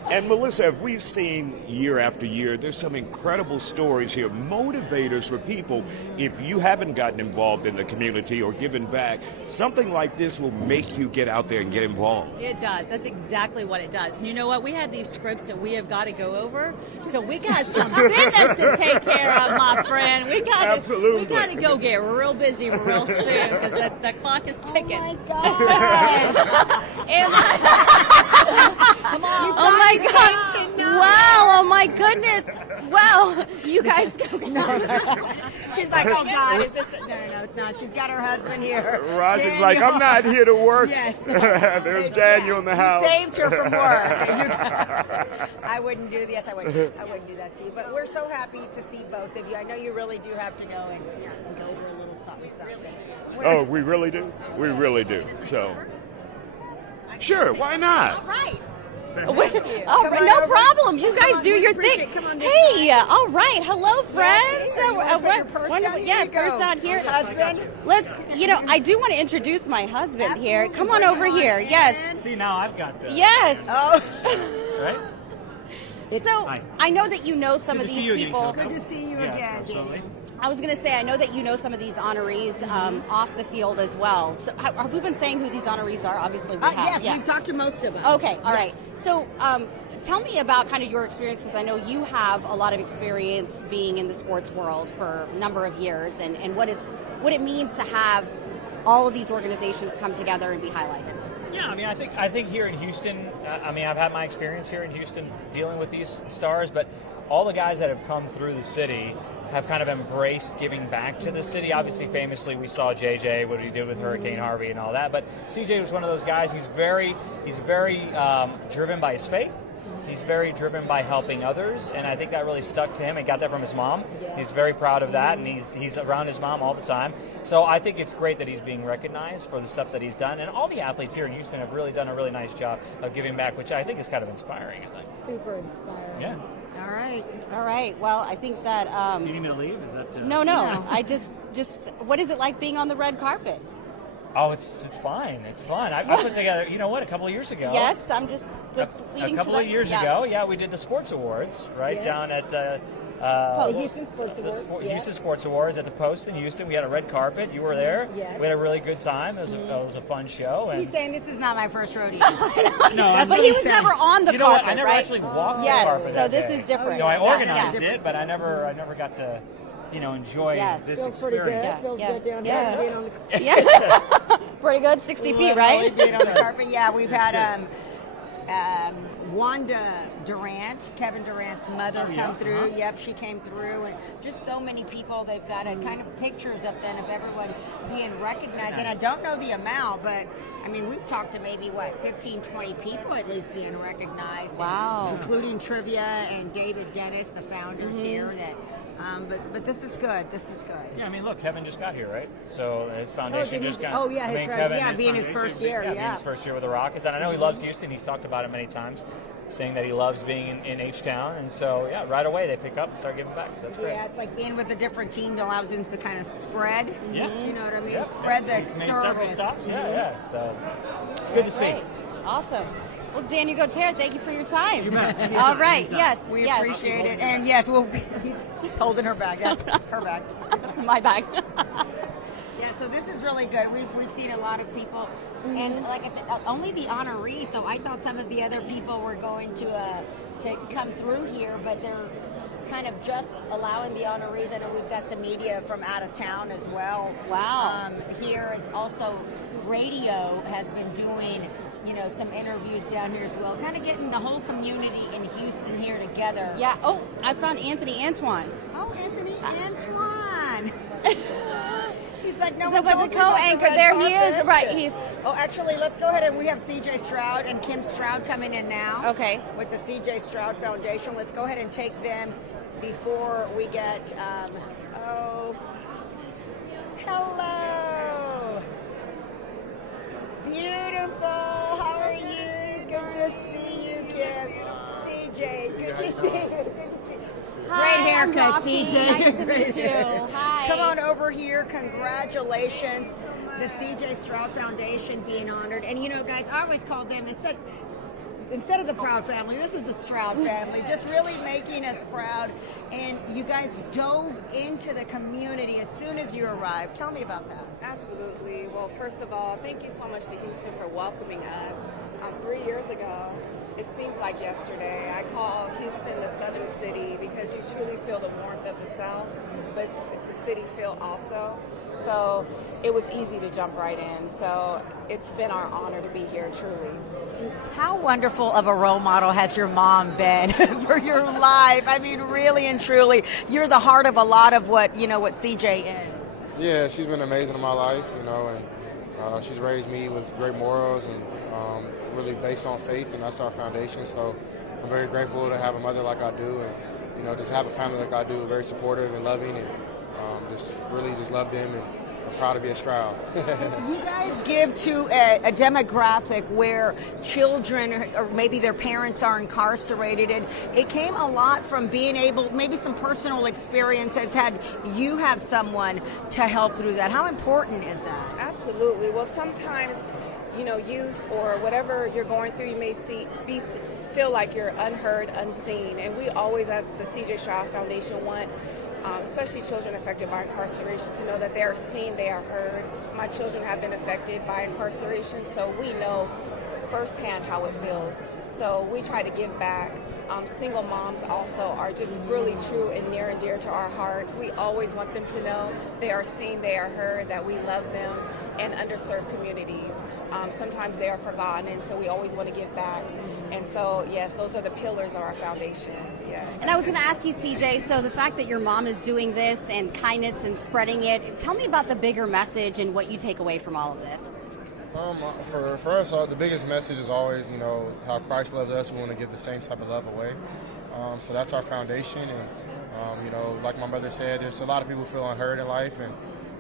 And Melissa, have we seen year after year, there's some incredible stories here, motivators for people. If you haven't gotten involved in the community or given back, something like this will make you get out there and get involved. It does. That's exactly what it does. And you know what? We had these scripts that we have got to go over. So we got some business to take care of, my friend. We got to go get real busy real soon because the clock is ticking. Oh, my God. Come on. Oh, my God. Wow. Oh, my goodness. Well, you guys go. She's like, oh, God, is this? No, it's not. She's got her husband here. Raj is like, I'm not here to work. Yes. There's Daniel in the house. You saved her from work. I wouldn't do this. I wouldn't do that to you. But we're so happy to see both of you. I know you really do have to go and go over a little something. Oh, we really do? We really do. So, sure, why not? All right. No problem. You guys do your thing. Hey, all right. Hello, friends. First out here. Husband. Let's, I do want to introduce my husband here. Come on over here. Yes. See, now I've got this. Yes. Right? So I know that you know some of these people. Good to see you again. Absolutely. I was going to say, I know that you know some of these honorees off the field as well. So have we been saying who these honorees are? Obviously, we have. Yes, we've talked to most of them. Okay, all right. So tell me about kind of your experiences. I know you have a lot of experience being in the sports world for a number of years, and what it means to have all of these organizations come together and be highlighted. Yeah, I mean, I think here in Houston, I've had my experience here in Houston dealing with these stars, but all the guys that have come through the city have kind of embraced giving back to the city. Obviously, famously, we saw JJ, what he did with Hurricane Harvey and all that, but CJ was one of those guys. He's very driven by his faith. He's very driven by helping others, and I think that really stuck to him and got that from his mom. He's very proud of that, and he's around his mom all the time. So I think it's great that he's being recognized for the stuff that he's done, and all the athletes here in Houston have really done a really nice job of giving back, which I think is kind of inspiring. I think. Super inspiring. Yeah. All right. Well, I think that. Do you need me to leave? Is that? No. I just. What is it like being on the red carpet? Oh, it's fine. It's fun. I put together. You know what? A couple of years ago. Yes, I'm just a couple of years ago. Yeah, we did the sports awards down at. Houston Sports Awards. Houston Sports Awards at the Post in Houston. We had a red carpet. You were there. Yes. We had a really good time. It was a fun show. And He's saying this is not my first rodeo. no, but he was never on the you know what? carpet, I never right? actually walked the Yes, carpet. so that this day. is different. No, I Yeah, organized yeah. it, but I never got to, enjoy this Feels experience. pretty good. Feels good down Yeah. here being on the Yeah. Pretty good. 60 feet, right? Being on the carpet. Yeah, we've had Wanda Durant, Kevin Durant's mother, come through. Yep, she came through, and just so many people. They've got a kind of pictures up then of everyone being recognized. And I don't know the amount, but I mean, we've talked to maybe 15, 20 people at least being recognized. Wow. Including Trivia and David Dennis, the founders here. That. But this is good. This is good. Yeah, I mean, look, Kevin just got here, right? So his foundation just got. Oh yeah, Kevin, being his first year. being his first year with the Rockets, and I know he loves Houston. He's talked about it many times, saying that he loves being in H-Town, and so right away they pick up and start giving back. So that's great. Yeah, it's like being with a different team allows him to kind of spread. Yeah. Do you know what I mean? Yep. Spread the He's service. made several stops. Yeah. So it's good to see. Great. Awesome. Well, Daniel Gauthier, thank you for your time. You bet. All right. Yes. We yes. appreciate it. And yes, he's holding her bag. That's her bag. That's my bag. Yeah, so this is really good. We've seen a lot of people, and like I said, only the honorees. So I thought some of the other people were going to come through here, but they're kind of just allowing the honorees. I know we've got some media from out of town as well. Wow. Here is also radio has been doing some interviews down here as well, kind of getting the whole community in Houston here together. Yeah. Oh, I found Anthony Antoine. Oh, Anthony Antoine. He's like, no, He's a co-anchor. There he is. Right. Oh, actually, let's go ahead and we have CJ Stroud and Kim Stroud coming in now. Okay. With the CJ Stroud Foundation. Let's go ahead and take them before we get, hello. Beautiful. How are you? Good to see you, Kim. CJ, good to see you. Hi, Great haircut, I'm Rocky. CJ. Nice to meet you. Hi. Come on over here. Congratulations. The CJ Stroud Foundation being honored. And guys, I always call them, instead of the Proud family, this is the Stroud family, just really making us proud. And you guys dove into the community as soon as you arrived. Tell me about that. Absolutely. Well, first of all, thank you so much to Houston for welcoming us. 3 years ago, it seems like yesterday, I call Houston the Southern City because you truly feel the warmth of the South, but it's a city feel also. So it was easy to jump right in. So it's been our honor to be here, truly. How wonderful of a role model has your mom been for your life? I mean, really and truly, you're the heart of a lot of what CJ is. Yeah, she's been amazing in my life, and she's raised me with great morals and really based on faith, and that's our foundation. So I'm very grateful to have a mother like I do, and just have a family like I do, very supportive and loving, and just love them, and I'm proud to be a Stroud. You guys give to a demographic where children or maybe their parents are incarcerated, and it came a lot from being able, maybe some personal experience has had you have someone to help through that. How important is that? Absolutely. Well, sometimes, youth or whatever you're going through, you may feel like you're unheard, unseen. And we always at the C.J. Stroud Foundation want especially children affected by incarceration to know that they are seen, they are heard. My children have been affected by incarceration, so we know firsthand how it feels. So we try to give back. Single moms also are just really true and near and dear to our hearts. We always want them to know they are seen, they are heard, that we love them, and underserved communities. Sometimes they are forgotten, and so we always want to give back. And so, yes, those are the pillars of our foundation. Yeah. And I was going to ask you, CJ, so the fact that your mom is doing this and kindness and spreading it, tell me about the bigger message and what you take away from all of this. For us, the biggest message is always, how Christ loves us. We want to give the same type of love away. So that's our foundation. And, like my mother said, there's a lot of people feel unheard in life. And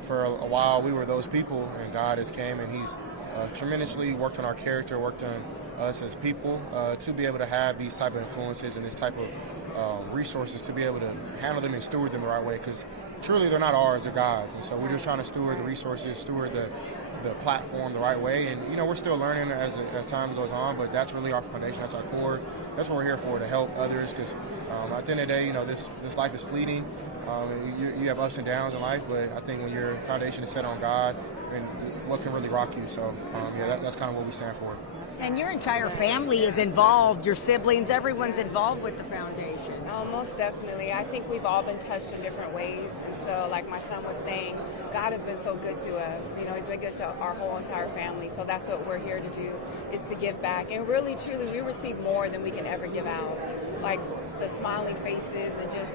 for a while, we were those people. And God has came and He's tremendously worked on our character, worked on us as people to be able to have these type of influences and this type of resources to be able to handle them and steward them the right way. Because truly, they're not ours, they're God's. And so we're just trying to steward the resources, steward the platform the right way, and we're still learning as time goes on, but that's really our foundation, that's our core, that's what we're here for, to help others, because at the end of the day, this life is fleeting. You have ups and downs in life, but I think when your foundation is set on God, and what can really rock you, so that's kind of what we stand for. And your entire family is involved, your siblings, everyone's involved with the foundation. Oh, most definitely. I think we've all been touched in different ways. And so, like my son was saying, God has been so good to us. He's been good to our whole entire family. So that's what we're here to do, is to give back. And really, truly, we receive more than we can ever give out. Like the smiling faces and just,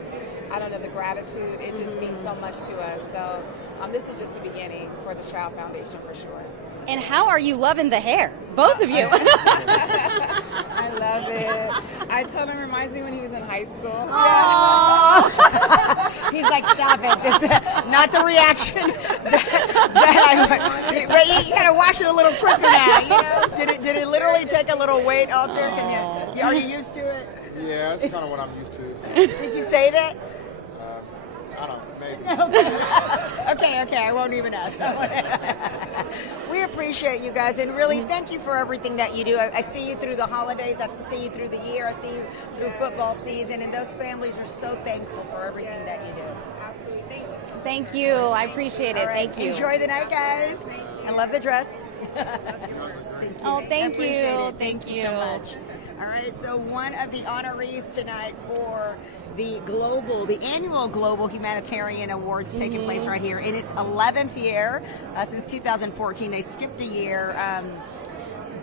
the gratitude, it just means so much to us. So this is just the beginning for the Stroud Foundation for sure. And how are you loving the hair? Both of you. I love it. I told him it reminds me when he was in high school. Yeah. He's like, stop it. This is not the reaction that I want. But you gotta wash it a little quicker now. Did it literally take a little weight off there? Are you used to it? Yeah, that's kind of what I'm used to. So. Did you say that? I don't know, maybe. Okay, I won't even ask. We appreciate you guys, and really thank you for everything that you do. I see you through the holidays, I see you through the year, I see you through football season, and those families are so thankful for everything that you do. Absolutely, thank you. Thank you, I appreciate it. Right. Thank you. Enjoy the night, guys. I love the dress. Thank you. Thank you so much. All right, so one of the honorees tonight for the Annual Global Humanitarian Awards taking place right here in its 11th year since 2014. They skipped a year,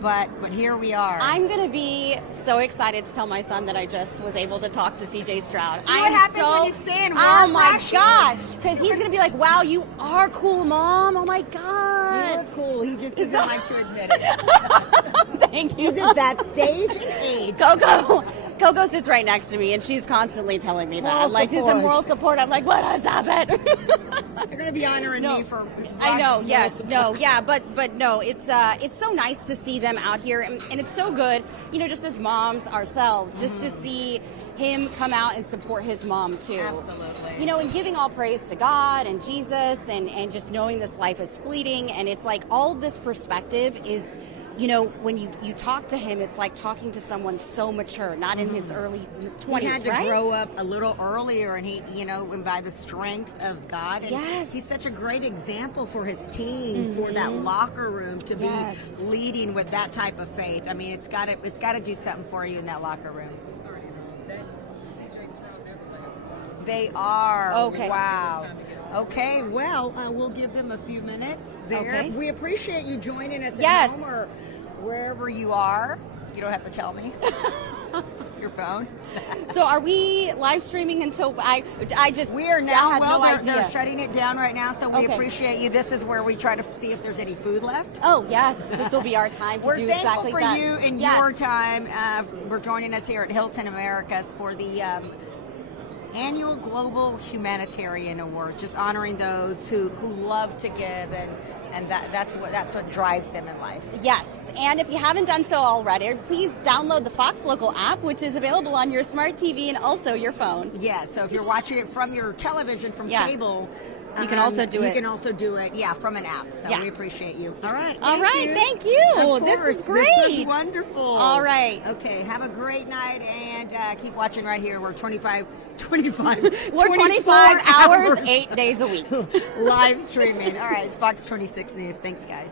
but here we are. I'm going to be so excited to tell my son that I just was able to talk to CJ Stroud. See what happens when you stand? Oh my gosh! Because he's going to be like, "Wow, you are cool, Mom." Oh my God, you're cool. He just doesn't like to admit it. Thank you. He's at that stage and age. Coco sits right next to me, and she's constantly telling me that. I'm like, "She's in moral support." I'm like, "What? Stop it!" You're going to be honoring me for. I know. Yes. No. Yeah. But no. It's so nice to see them out here, and it's so good. Just as moms ourselves, just to see him come out and support his mom too. Absolutely. And giving all praise to God and Jesus, and just knowing this life is fleeting, and it's like all this perspective is. When you talk to him, it's like talking to someone so mature, not in his early 20s, He had to grow up a little earlier, and and by the strength of God. And yes. He's such a great example for his team, for that locker room to be leading with that type of faith. I mean, it's got to do something for you in that locker room. They are. Okay. Wow. Okay, well, we'll give them a few minutes there. Okay. We appreciate you joining us Yes. at home or wherever you are. You don't have to tell me. Your phone. So are we live streaming until I just... We are now. I had Well, no they're idea. shutting it down right now, so we Okay. appreciate you. This is where we try to see if there's any food left. Oh, yes. This will be our time to We're do thankful exactly for that. you and Yes. your time. For joining us here at Hilton Americas for the Annual Global Humanitarian Awards, just honoring those who love to give, and that's what drives them in life. Yes, and if you haven't done so already, please download the Fox Local app, which is available on your smart TV and also your phone. Yeah, so if you're watching it from your television, from cable, You can also do it. You can also do it, yeah, from an app. So Yeah. we appreciate you. All right. All right, thank you. Of This course, is great. This was wonderful. All right. Okay, have a great night and keep watching right here. We're 24 hours, 8 days a week. live streaming. All right, it's Fox 26 News. Thanks, guys.